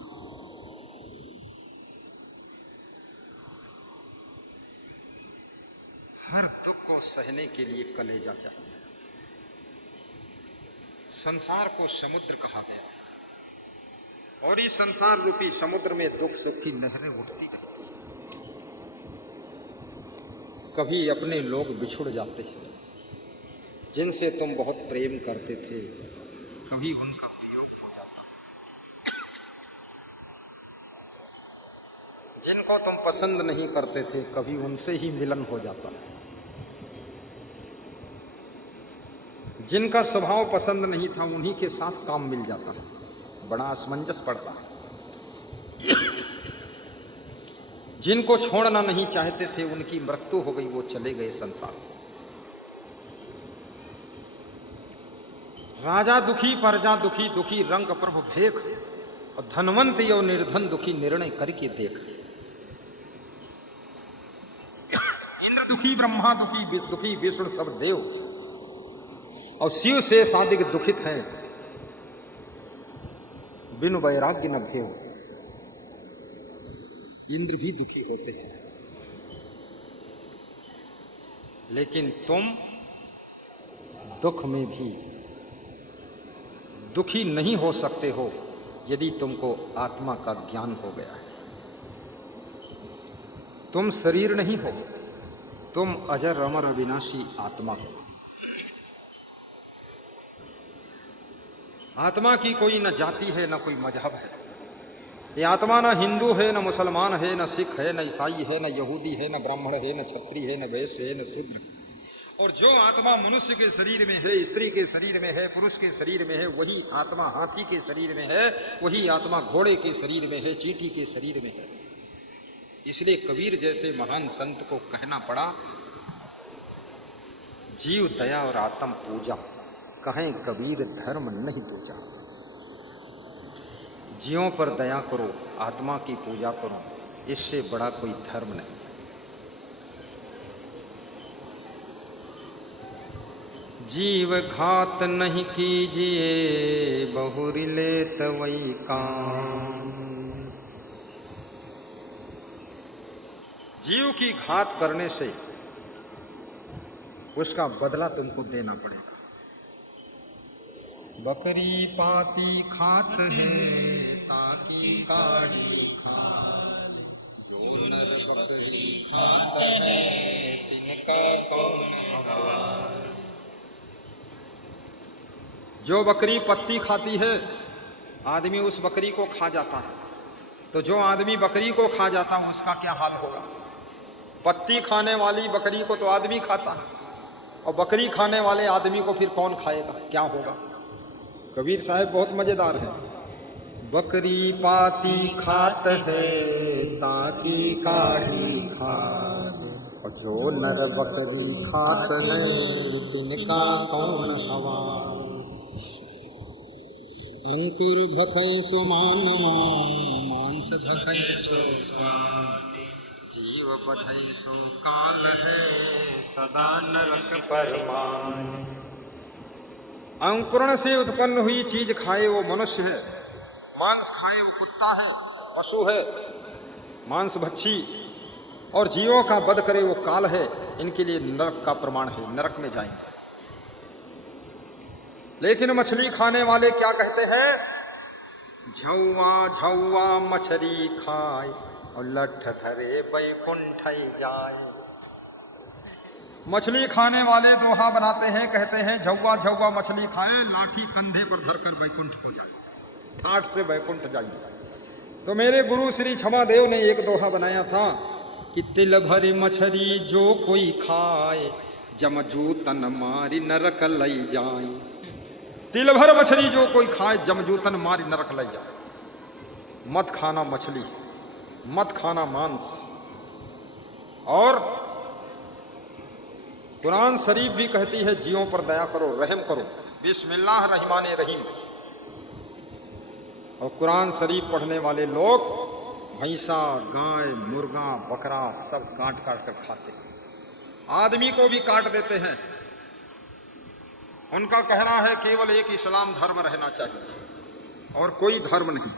हर दुख को सहने के लिए कलेजा चाहिए। संसार को समुद्र कहा गया, और इस संसार रूपी समुद्र में दुख सुख की लहरें उठती रहती हैं। कभी अपने लोग बिछुड़ जाते हैं जिनसे तुम बहुत प्रेम करते थे, कभी उनका वियोग हो जाता है। जिनको तुम पसंद नहीं करते थे, कभी उनसे ही मिलन हो जाता है। जिनका स्वभाव पसंद नहीं था उन्हीं के साथ काम मिल जाता है, बड़ा असमंजस पड़ता है। जिनको छोड़ना नहीं चाहते थे उनकी मृत्यु हो गई, वो चले गए संसार से। राजा दुखी प्रजा दुखी, दुखी रंग प्रभु भेख, और धनवंत और निर्धन दुखी निर्णय करके देख। इंद्र दुखी, ब्रह्मा दुखी, दुखी विष्णु सब देव, और शिव से साधिक दुखित हैं, बिनु वैराग्य न भेव। इंद्र भी दुखी होते हैं, लेकिन तुम दुख में भी दुखी नहीं हो सकते हो यदि तुमको आत्मा का ज्ञान हो गया है। तुम शरीर नहीं हो, तुम अजर अमर अविनाशी आत्मा हो। आत्मा की कोई न जाति है न कोई मजहब है। ये आत्मा न हिंदू है, न मुसलमान है, न सिख है, न ईसाई है, न यहूदी है, न ब्राह्मण है, न क्षत्रिय है, न वैश्य है, न शूद्र। और जो आत्मा मनुष्य के शरीर में है, स्त्री के शरीर में है, पुरुष के शरीर में है, वही आत्मा हाथी के शरीर में है, वही आत्मा घोड़े के शरीर में है, चींटी के शरीर में है। इसलिए कबीर जैसे महान संत को कहना पड़ा, जीव दया और आत्म पूजा, कहें कबीर धर्म नहीं दूजा। जीवों पर दया करो, आत्मा की पूजा करो, इससे बड़ा कोई धर्म नहीं। जीव घात नहीं कीजिए, बहुरी लेत वही काम। जीव की घात करने से उसका बदला तुमको देना पड़ेगा। बकरी पाती खात है ताकि काढ़ी खा, जो नर बकरी खात है तिनका कौन हार। जो बकरी पत्ती खाती है, आदमी उस बकरी को खा जाता है, तो जो आदमी बकरी को खा जाता है उसका क्या हाल होगा? पत्ती खाने वाली बकरी को तो आदमी खाता है, और बकरी खाने वाले आदमी को फिर कौन खाएगा, क्या होगा। कबीर साहब बहुत मजेदार हैं। बकरी पाती खात है ताकि काढ़ी खाए, और जो नर बकरी खात है तिनका कौन हवा। अंकुर भखै सो मानवा मांस भखै सो स्वामी, जीव बधै सो काल है सदा नरक परमान। अंकुरण से उत्पन्न हुई चीज खाए वो मनुष्य है, मांस खाए वो कुत्ता है, पशु है, मांस भक्षी, और जीवों का वध करे वो काल है। इनके लिए नरक का प्रमाण है, नरक में जाएंगे। लेकिन मछली खाने वाले क्या कहते हैं, झौवा झौवा मछली खाए और लठ धरे बैकुंठ जाए। मछली खाने वाले दोहा बनाते हैं, कहते हैं झौवा झौवा मछली खाए, लाठी कंधे पर धरकर बैकुंठ हो जाए, ठाठ से बैकुंठ जाइए। तो मेरे गुरु श्री क्षमादेव ने एक दोहा बनाया था कि तिल भरी मछली जो कोई खाए, जमजू तन मारी नरक लई जाए। तिल भर मछली जो कोई खाए, जमजू तन मारी नरक लई जाए। मत खाना मछली, मत खाना मांस। और कुरान शरीफ भी कहती है जीवों पर दया करो, रहम करो, बिस्मिल्लाह रहमाने रहीम। और कुरान शरीफ पढ़ने वाले लोग भैंसा, गाय, मुर्गा, बकरा सब काट काट कर खाते हैं, आदमी को भी काट देते हैं। उनका कहना है केवल एक इस्लाम धर्म रहना चाहिए और कोई धर्म नहीं।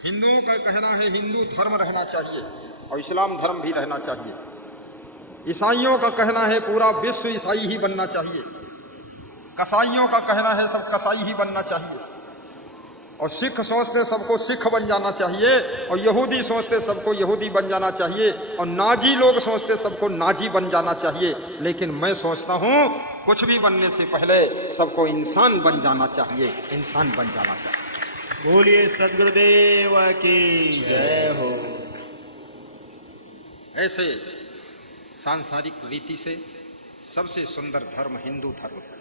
हिंदुओं का कहना है हिंदू धर्म रहना चाहिए और इस्लाम धर्म भी रहना चाहिए। ईसाइयों का कहना है पूरा विश्व ईसाई ही बनना चाहिए। कसाईयों का कहना है सब कसाई ही बनना चाहिए। और सिख सोचते सबको सिख बन जाना चाहिए, और यहूदी सोचते सबको यहूदी बन जाना चाहिए, और नाजी लोग सोचते सबको नाजी बन जाना चाहिए। लेकिन मैं सोचता हूँ कुछ भी बनने से पहले सबको इंसान बन जाना चाहिए, इंसान बन जाना चाहिए। बोलिए सद्गुरुदेव की जय हो। ऐसे सांसारिक रीति से सबसे सुंदर धर्म हिंदू धर्म है,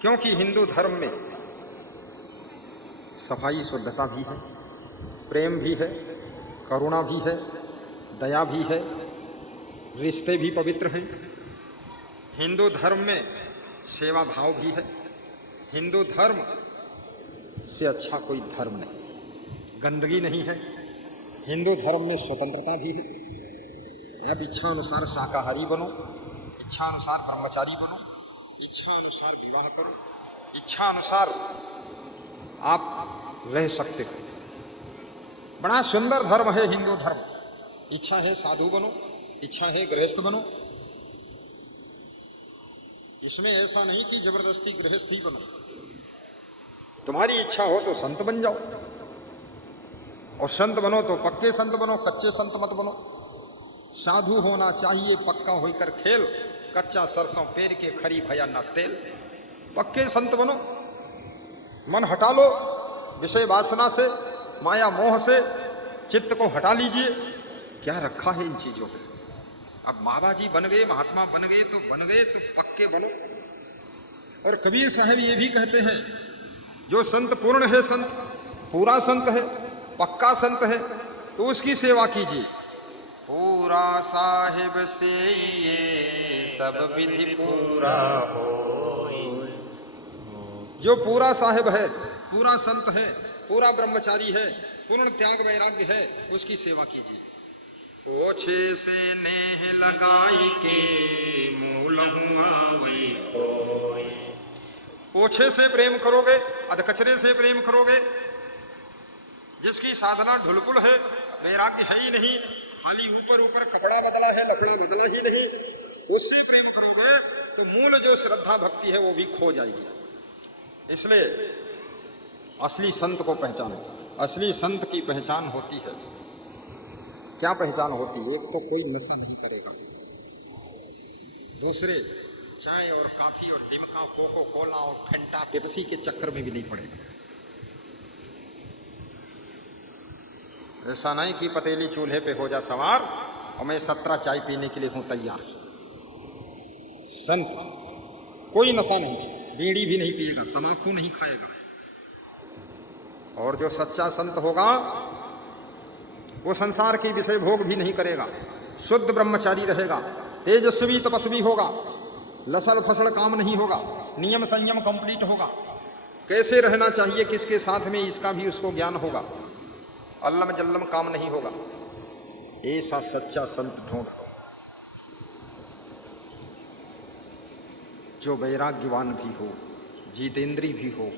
क्योंकि हिंदू धर्म में सफाई शुद्धता भी है, प्रेम भी है, करुणा भी है, दया भी है, रिश्ते भी पवित्र हैं। हिंदू धर्म में सेवा भाव भी है। हिंदू धर्म से अच्छा कोई धर्म नहीं। गंदगी नहीं है। हिंदू धर्म में स्वतंत्रता भी है। अब इच्छा अनुसार शाकाहारी बनो, इच्छा अनुसार ब्रह्मचारी बनो, इच्छा अनुसार विवाह करो, इच्छा अनुसार आप रह सकते हो। बड़ा सुंदर धर्म है हिंदू धर्म। इच्छा है साधु बनो, इच्छा है गृहस्थ बनो। इसमें ऐसा नहीं कि जबरदस्ती गृहस्थ ही बनो। तुम्हारी इच्छा हो तो संत बन जाओ, और संत बनो तो पक्के संत बनो, कच्चे संत मत बनो। साधु होना चाहिए पक्का होकर खेल, कच्चा सरसों पेर के खरी भया न तेल। पक्के संत बनो, मन हटा लो विषय वासना से, माया मोह से, चित्त को हटा लीजिए। क्या रखा है इन चीजों में। अब बाबा जी बन गए, महात्मा बन गए तो पक्के बनो। और कबीर साहब ये भी कहते हैं जो संत पूर्ण है, संत पूरा संत है, पक्का संत है, तो उसकी सेवा कीजिए। पूरा साहिब से ये सब विधि पूरा हो। जो पूरा साहिब है, पूरा संत है, पूरा ब्रह्मचारी है, पूर्ण त्याग वैराग्य है, उसकी सेवा कीजिए। ओछे से नेह लगाई के मूल हुआ वही कोई। ओछे से प्रेम करोगे, अधकचरे से प्रेम करोगे, जिसकी साधना ढुलपुल है, वैराग्य है ही नहीं, खाली ऊपर ऊपर कपड़ा बदला है, लफड़ा बदला ही नहीं, उससे प्रेम करोगे तो मूल जो श्रद्धा भक्ति है वो भी खो जाएगी। इसलिए असली संत को पहचानो। असली संत की पहचान होती है, क्या पहचान होती है? एक तो कोई नशा नहीं करेगा, दूसरे चाय और कॉफी और लिमका, कोको कोला और फेंटा पेप्सी के चक्कर में भी नहीं पड़ेगा। ऐसा नहीं कि पतीली चूल्हे पे हो जा सवार और मैं 17 चाय पीने के लिए हूं तैयार। संत कोई नशा नहीं, बीड़ी भी नहीं पिएगा, तम्बाकू नहीं खाएगा। और जो सच्चा संत होगा वो संसार के विषय भोग भी नहीं करेगा, शुद्ध ब्रह्मचारी रहेगा, तेजस्वी तपस्वी होगा, लसड़ फसड़ काम नहीं होगा, नियम संयम कंप्लीट होगा, कैसे रहना चाहिए किसके साथ में इसका भी उसको ज्ञान होगा, अल्लम जल्लम काम नहीं होगा। ऐसा सच्चा संत ढूंढो जो वैराग्यवान भी हो, जितेंद्री भी हो,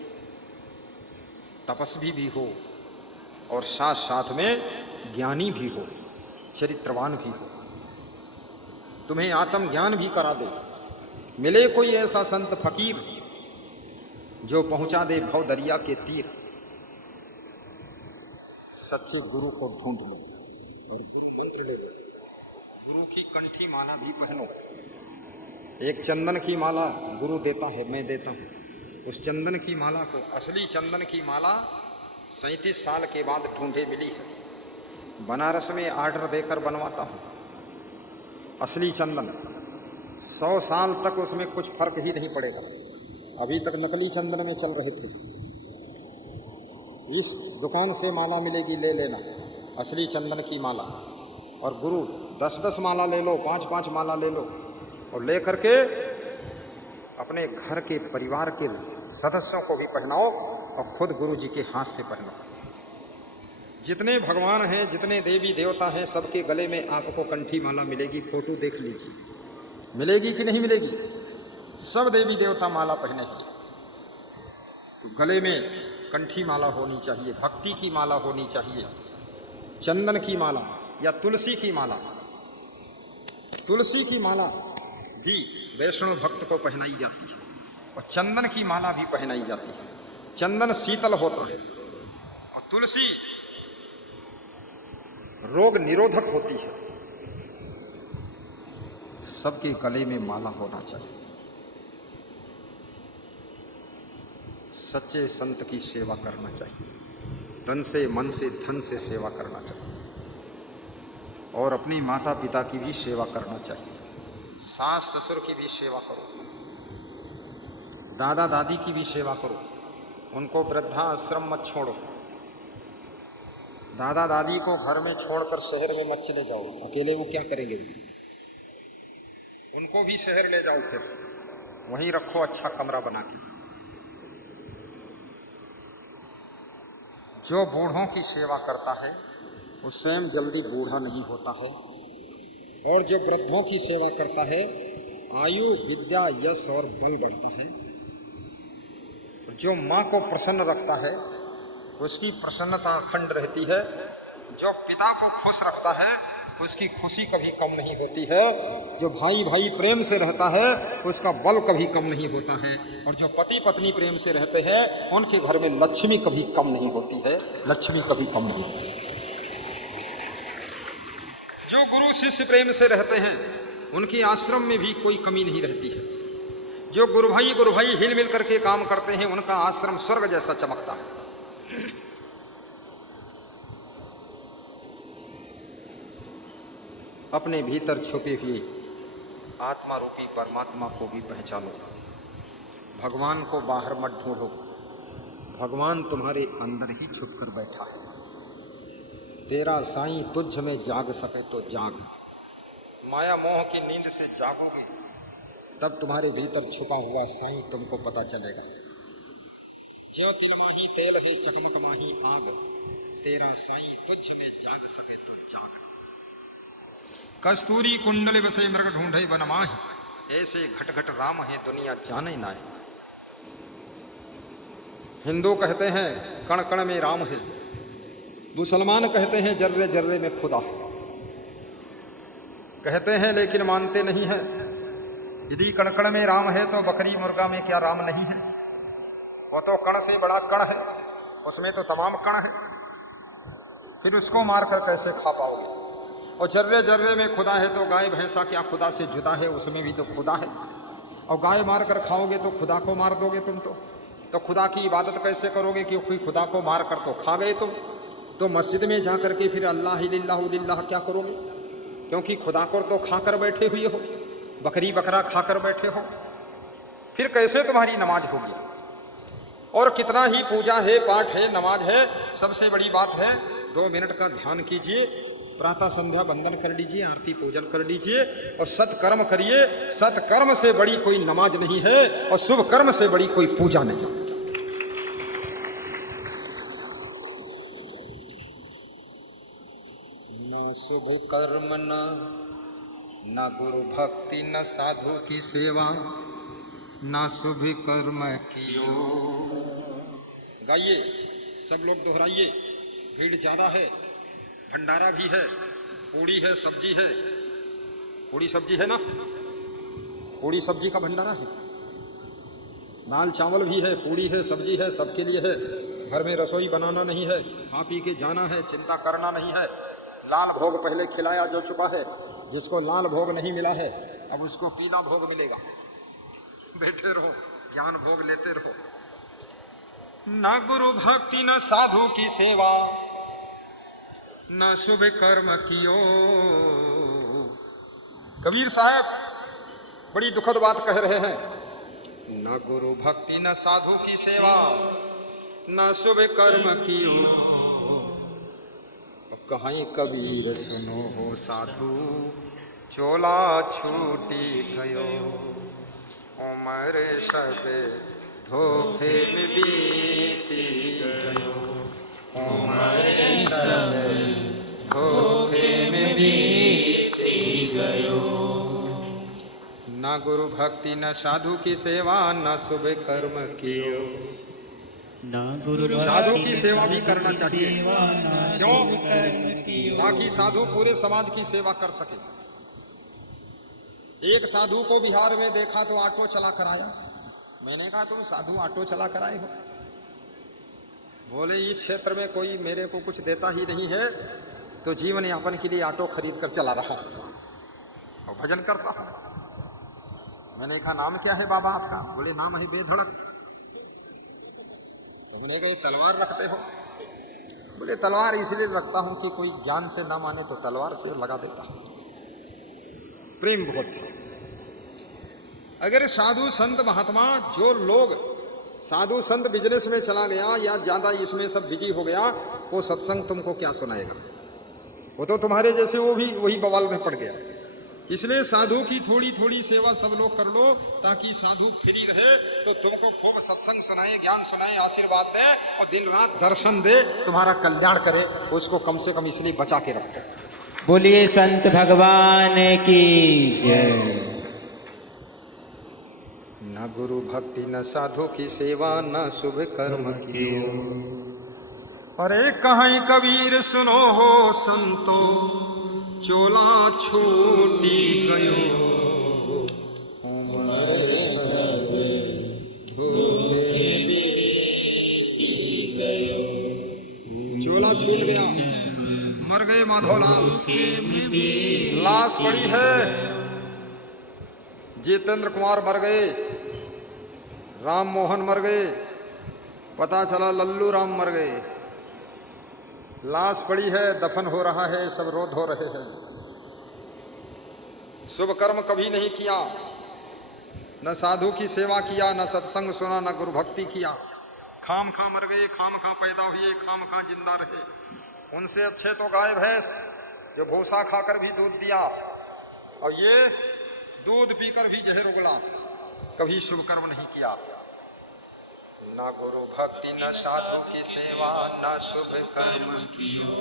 तपस्वी भी हो और साथ साथ में ज्ञानी भी हो, चरित्रवान भी हो, तुम्हें आत्मज्ञान भी करा दे। मिले कोई ऐसा संत फकीर जो पहुंचा दे भव दरिया के तीर। सच्चे गुरु को ढूंढ लो और गुरु मंत्र ले लो, गुरु की कंठी माला भी पहनो। एक चंदन की माला गुरु देता है, मैं देता हूँ। उस चंदन की माला को, असली चंदन की माला 37 साल के बाद ढूंढे मिली है। बनारस में आर्डर देकर बनवाता हूँ असली चंदन। 100 साल तक उसमें कुछ फर्क ही नहीं पड़ेगा। अभी तक नकली चंदन में चल रहे थे। इस दुकान से माला मिलेगी, ले लेना असली चंदन की माला। और गुरु 10-10 माला ले लो, 5-5 माला ले लो और ले करके अपने घर के परिवार के सदस्यों को भी पहनाओ और खुद गुरु जी के हाथ से पहनाओ। जितने भगवान हैं, जितने देवी देवता हैं, सबके गले में आपको कंठी माला मिलेगी। फोटो देख लीजिए, मिलेगी कि नहीं मिलेगी? सब देवी देवता माला पहनेंगे। तो गले में कंठी माला होनी चाहिए, भक्ति की माला होनी चाहिए, चंदन की माला या तुलसी की माला। तुलसी की माला भी वैष्णव भक्त को पहनाई जाती है और चंदन की माला भी पहनाई जाती है। चंदन शीतल होता है और तुलसी रोग निरोधक होती है। सबके गले में माला होना चाहिए। सच्चे संत की सेवा करना चाहिए, तन से मन से धन से सेवा करना चाहिए और अपनी माता पिता की भी सेवा करना चाहिए। सास ससुर की भी सेवा करो, दादा दादी की भी सेवा करो। उनको वृद्धाश्रम मत छोड़ो। दादा दादी को घर में छोड़कर शहर में मत चले जाओ, अकेले वो क्या करेंगे? उनको भी शहर ले जाओ, फिर वहीं रखो अच्छा कमरा बना के। जो बूढ़ों की सेवा करता है वो स्वयं जल्दी बूढ़ा नहीं होता है और जो वृद्धों की सेवा करता है आयु विद्या यश और बल बढ़ता है। जो माँ को प्रसन्न रखता है उसकी प्रसन्नता अखंड रहती है। जो पिता को खुश रखता है उसकी खुशी कभी कम नहीं होती है। जो भाई भाई प्रेम से रहता है उसका बल कभी कम नहीं होता है। और जो पति पत्नी प्रेम से रहते हैं उनके घर में लक्ष्मी कभी कम नहीं होती है। लक्ष्मी कभी कम नहीं होती। जो गुरु शिष्य प्रेम से रहते हैं उनके आश्रम में भी कोई कमी नहीं रहती है। जो गुरु भाई हिल मिल करके काम करते हैं उनका आश्रम स्वर्ग जैसा चमकता है। अपने भीतर छुपे हुए आत्मा रूपी परमात्मा को भी पहचानो। भगवान को बाहर मत ढूंढो, भगवान तुम्हारे अंदर ही छुप कर बैठा है। तेरा साईं तुझ में जाग सके तो जाग। माया मोह की नींद से जागोगे तब तुम्हारे भीतर छुपा हुआ साईं तुमको पता चलेगा। ज्यों तिल माही तेल है चकमक माही आग, तेरा साईं तुझ में जाग सके तो जाग। कस्तूरी कुंडल बसे मृग ढूंढे बन माही, ऐसे घट घट राम है दुनिया जाने नाय। हिंदू कहते हैं कण कण में राम है, मुसलमान कहते हैं जर्रे जर्रे में खुदा है। कहते हैं लेकिन मानते नहीं है। यदि कण कण में राम है तो बकरी मुर्गा में क्या राम नहीं है? वो तो कण से बड़ा कण है, उसमें तो तमाम कण है। फिर उसको मारकर कैसे खा पाओगे? और जर्रे जर्रे में खुदा है तो गाय भैंसा क्या खुदा से जुदा है? उसमें भी तो खुदा है। और गाय मार कर खाओगे तो खुदा को मार दोगे तुम। तो खुदा की इबादत कैसे करोगे? क्योंकि खुदा को मार कर तो खा गए तुम। तो मस्जिद में जा करके फिर अल्लाह लिल्लाहु लिल्लाह क्या करोगे? क्योंकि खुदा को तो खा कर बैठे हुए हो। बकरी बकरा खाकर बैठे हो, फिर कैसे तुम्हारी नमाज होगी? और कितना ही पूजा है, पाठ है, नमाज है, सबसे बड़ी बात है 2 मिनट का ध्यान कीजिए, प्रातः संध्या वंदन कर लीजिए, आरती पूजन कर लीजिए और सत्कर्म करिए। सत्कर्म से बड़ी कोई नमाज नहीं है और शुभ कर्म से बड़ी कोई पूजा नहीं। न शुभ कर्म न गुरु भक्ति न साधु की सेवा, न शुभ कर्म कियो। गाइए, सब लोग दोहराइए। भीड़ ज्यादा है, भंडारा भी है, पूड़ी है, सब्जी है, पूड़ी सब्जी है ना, पूड़ी सब्जी का भंडारा है, दाल चावल भी है, पूड़ी है, सब्जी है, सबके लिए है। घर में रसोई बनाना नहीं है, खा पी के जाना है, चिंता करना नहीं है। लाल भोग पहले खिलाया जा चुका है, जिसको लाल भोग नहीं मिला है अब उसको पीला भोग मिलेगा। बैठे रहो, ज्ञान भोग लेते रहो। न गुरु भक्ति न साधु की सेवा, न शुभ कर्म कियो। कबीर साहब बड़ी दुखद बात कह रहे हैं। न गुरु भक्ति न साधु की सेवा, न शुभ कर्म कियो। कहीं कबीर सुनो हो साधु, चोला छूटी गयो। उम्र सब धोखे में बीती गयो, उम्र सब धोखे में बीती गयो। न गुरु भक्ति न साधु की सेवा, न शुभ कर्म कियो। साधु की सेवा भी करना चाहिए, क्यों? ताकि साधु पूरे समाज की सेवा कर सके। एक साधु को बिहार में देखा तो ऑटो चला कर आया। मैंने कहा तुम साधु ऑटो चला कर आए हो? बोले इस क्षेत्र में कोई मेरे को कुछ देता ही नहीं है, तो जीवन यापन के लिए ऑटो खरीद कर चला रहा हूं और भजन करता हूं। मैंने कहा नाम क्या है बाबा आपका? बोले नाम है बेधड़क। उन्होंने कहा तलवार रखते हो? बोले तलवार इसलिए रखता हूं कि कोई ज्ञान से ना माने तो तलवार से लगा देता हूं। प्रेम बहुत था। अगर साधु संत महात्मा, जो लोग साधु संत बिजनेस में चला गया या ज्यादा इसमें सब बिजी हो गया, वो सत्संग तुमको क्या सुनाएगा? वो तो तुम्हारे जैसे वो भी वही बवाल में पड़ गया। इसलिए साधु की थोड़ी थोड़ी सेवा सब लोग कर लो, ताकि साधु फ्री रहे तो तुमको खूब सत्संग सुनाए, ज्ञान सुनाए, आशीर्वाद दे और दिन रात दर्शन दे, तुम्हारा कल्याण करे। उसको कम से कम इसलिए बचा के रखो। बोलिए संत भगवान की जय। न गुरु भक्ति न साधु की सेवा, न शुभ कर्म कियो। अरे कहीं कबीर सुनो हो संतो, चोला छूटी गयो। उम्र सब धोखे बीती गयो। चोला छूट गया, मर गए माधोलाल। लाश पड़ी है, जितेंद्र कुमार मर गए, राम मोहन मर गए, पता चला लल्लू राम मर गए। लाश पड़ी है, दफन हो रहा है, सब रोध हो रहे हैं। शुभ कर्म कभी नहीं किया, न साधु की सेवा किया, न सत्संग सुना, न गुरु भक्ति किया। खाम खा मर गए, खाम खा पैदा हुए, खाम खा जिंदा रहे। उनसे अच्छे तो गाय भैंस जो भूसा खाकर भी दूध दिया, और ये दूध पीकर भी जहर उगला। कभी शुभ कर्म नहीं किया। न गुरु भक्ति न साधु की सेवा, न शुभ कर्म कियो।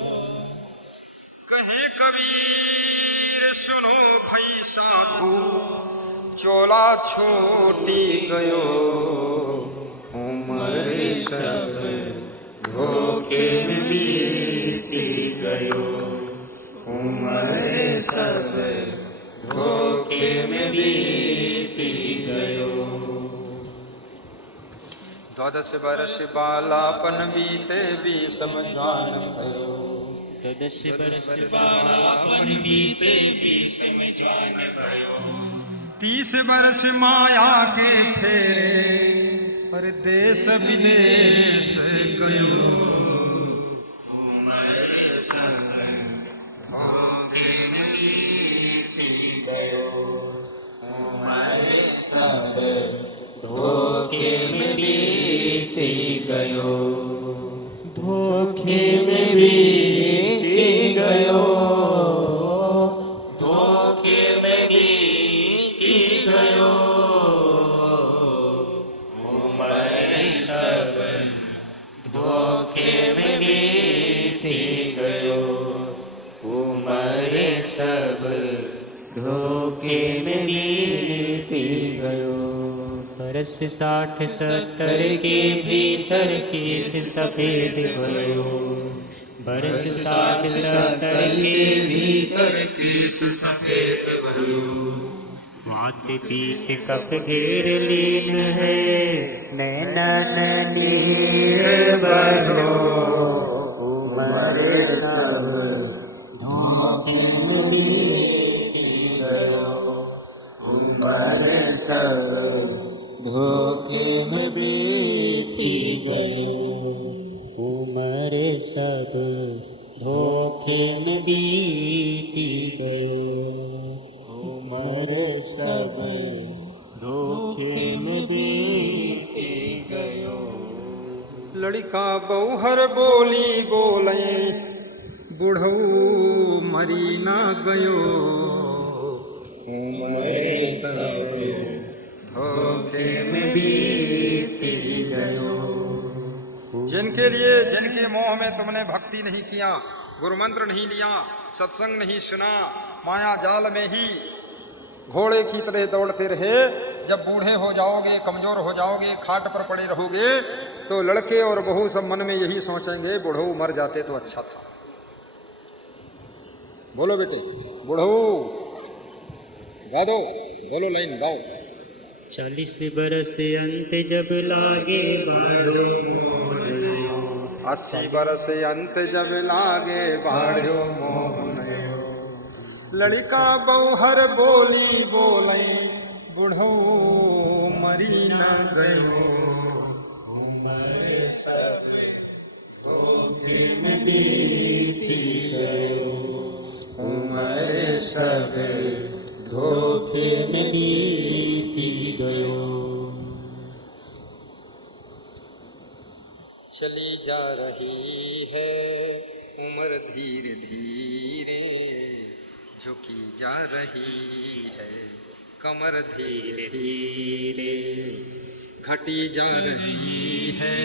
कहे कबीर सुनो भई साधु, चोला छूटी गयो। उम्र सब धोखे में बीती गयो। उम्र सब धोखे में बीती गयो। 12 वर्ष बालापन बीते, 20 जान भयो। 12 वर्ष बालापन बीते, 20 जान भयो। 30 वर्ष माया के फेरे, पर देश विदेश गयो। उम्र सब धोखे में बीती गयो। बीती गयो धोखे में बीती गयो उम्र सब धोखे में बीती गयो उम्र सब धोखे में बीती गयो बरस 60-70 के भीतर केस सफेद भयो बरस 60-70 के भीतर केस सफेद भयो वात पीत कप घेर लीन है नैनन नीर बरो उम्र सब धोखे में बीती गयो उम्र सब धोखे में बीती गयो उम्र सब धोखे में बीती गयो उम्र सब धोखे में बीती गयो लड़का बहुहर बोली बोले बुढ़ऊ मरी ना गयो उम्र सब धोखे में बीती गयो जिनके लिए जिनके मोह में तुमने भक्ति नहीं किया गुरु मंत्र नहीं लिया सत्संग नहीं सुना माया जाल में ही घोड़े की तरह दौड़ते रहे जब बूढ़े हो जाओगे कमजोर हो जाओगे खाट पर पड़े रहोगे तो लड़के और बहू सब मन में यही सोचेंगे बुढ़ऊ मर जाते तो अच्छा था। बोलो बेटे बुढ़ऊ गा दो बोलो लाइन गाओ 40 बरस अंत जब लागे बाढ़ो 80 बरस अंत जब लागे बाढ़ो मोहन लड़का बहुहर बोली बोले बुढ़ऊ मरी न गयो उम्र सब धोखे में बीती गयो उम्र सब धोखे में बीती गयो चली जा रही है उम्र धीरे धीरे झुकी जा रही है कमर धीरे धीरे घटी जा रही है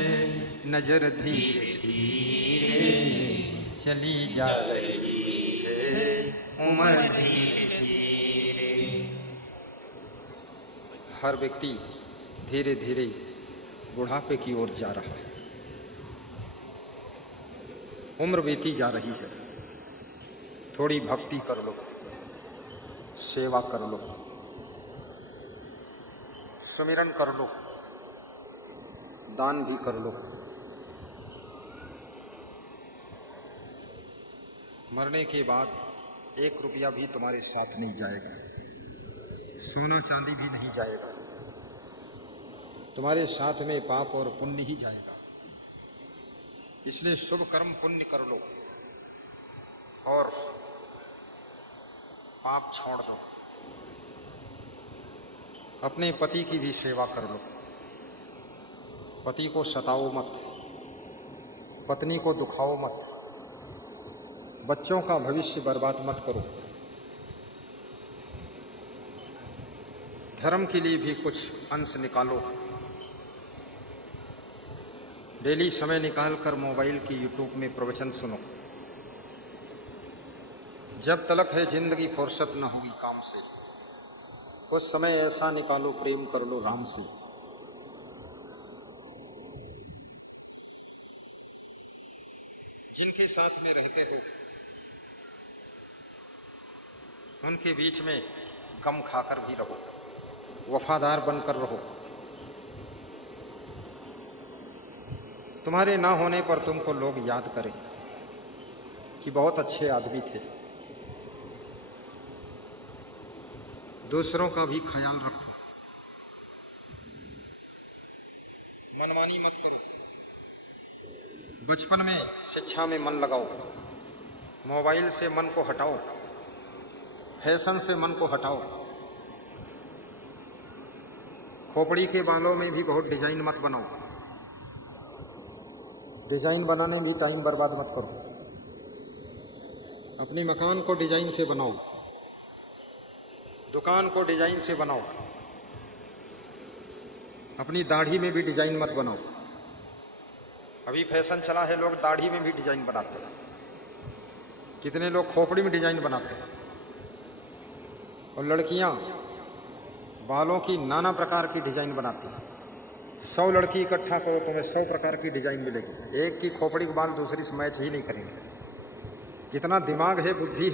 नजर धीरे धीरे चली जा रही है उम्र धीरे धीरे। हर व्यक्ति धीरे धीरे बुढ़ापे की ओर जा रहा है उम्र बीती जा रही है थोड़ी भक्ति कर लो सेवा कर लो सुमिरन कर लो दान भी कर लो मरने के बाद 1 रुपया भी तुम्हारे साथ नहीं जाएगा सोना चांदी भी नहीं जाएगा तुम्हारे साथ में पाप और पुण्य ही जाएगा इसलिए शुभ कर्म पुण्य कर लो और पाप छोड़ दो अपने पति की भी सेवा कर लो पति को सताओ मत पत्नी को दुखाओ मत बच्चों का भविष्य बर्बाद मत करो धर्म के लिए भी कुछ अंश निकालो डेली समय निकालकर मोबाइल की यूट्यूब में प्रवचन सुनो जब तलक है जिंदगी फुर्सत न होगी काम से कुछ समय ऐसा निकालो प्रेम कर लो राम से जिनके साथ में रहते हो उनके बीच में गम खाकर भी रहो वफादार बनकर रहो तुम्हारे ना होने पर तुमको लोग याद करें कि बहुत अच्छे आदमी थे दूसरों का भी ख्याल रखो मनमानी मत करो बचपन में शिक्षा में मन लगाओ मोबाइल से मन को हटाओ फैशन से मन को हटाओ खोपड़ी के बालों में भी बहुत डिजाइन मत बनाओ डिजाइन बनाने में भी टाइम बर्बाद मत करो अपनी मकान को डिजाइन से बनाओ, दुकान को डिजाइन से बनाओ, अपनी दाढ़ी में भी डिजाइन मत बनाओ। अभी फैशन चला है, लोग दाढ़ी में भी डिजाइन बनाते हैं, कितने लोग खोपड़ी में डिजाइन बनाते हैं। और लड़कियां बालों की नाना प्रकार की डिजाइन बनाती हैं। 100 लड़की इकट्ठा करो तुम्हें 100 प्रकार की डिजाइन मिलेगी, एक की खोपड़ी के बाल दूसरी से मैच ही नहीं करेंगे। कितना दिमाग है, बुद्धि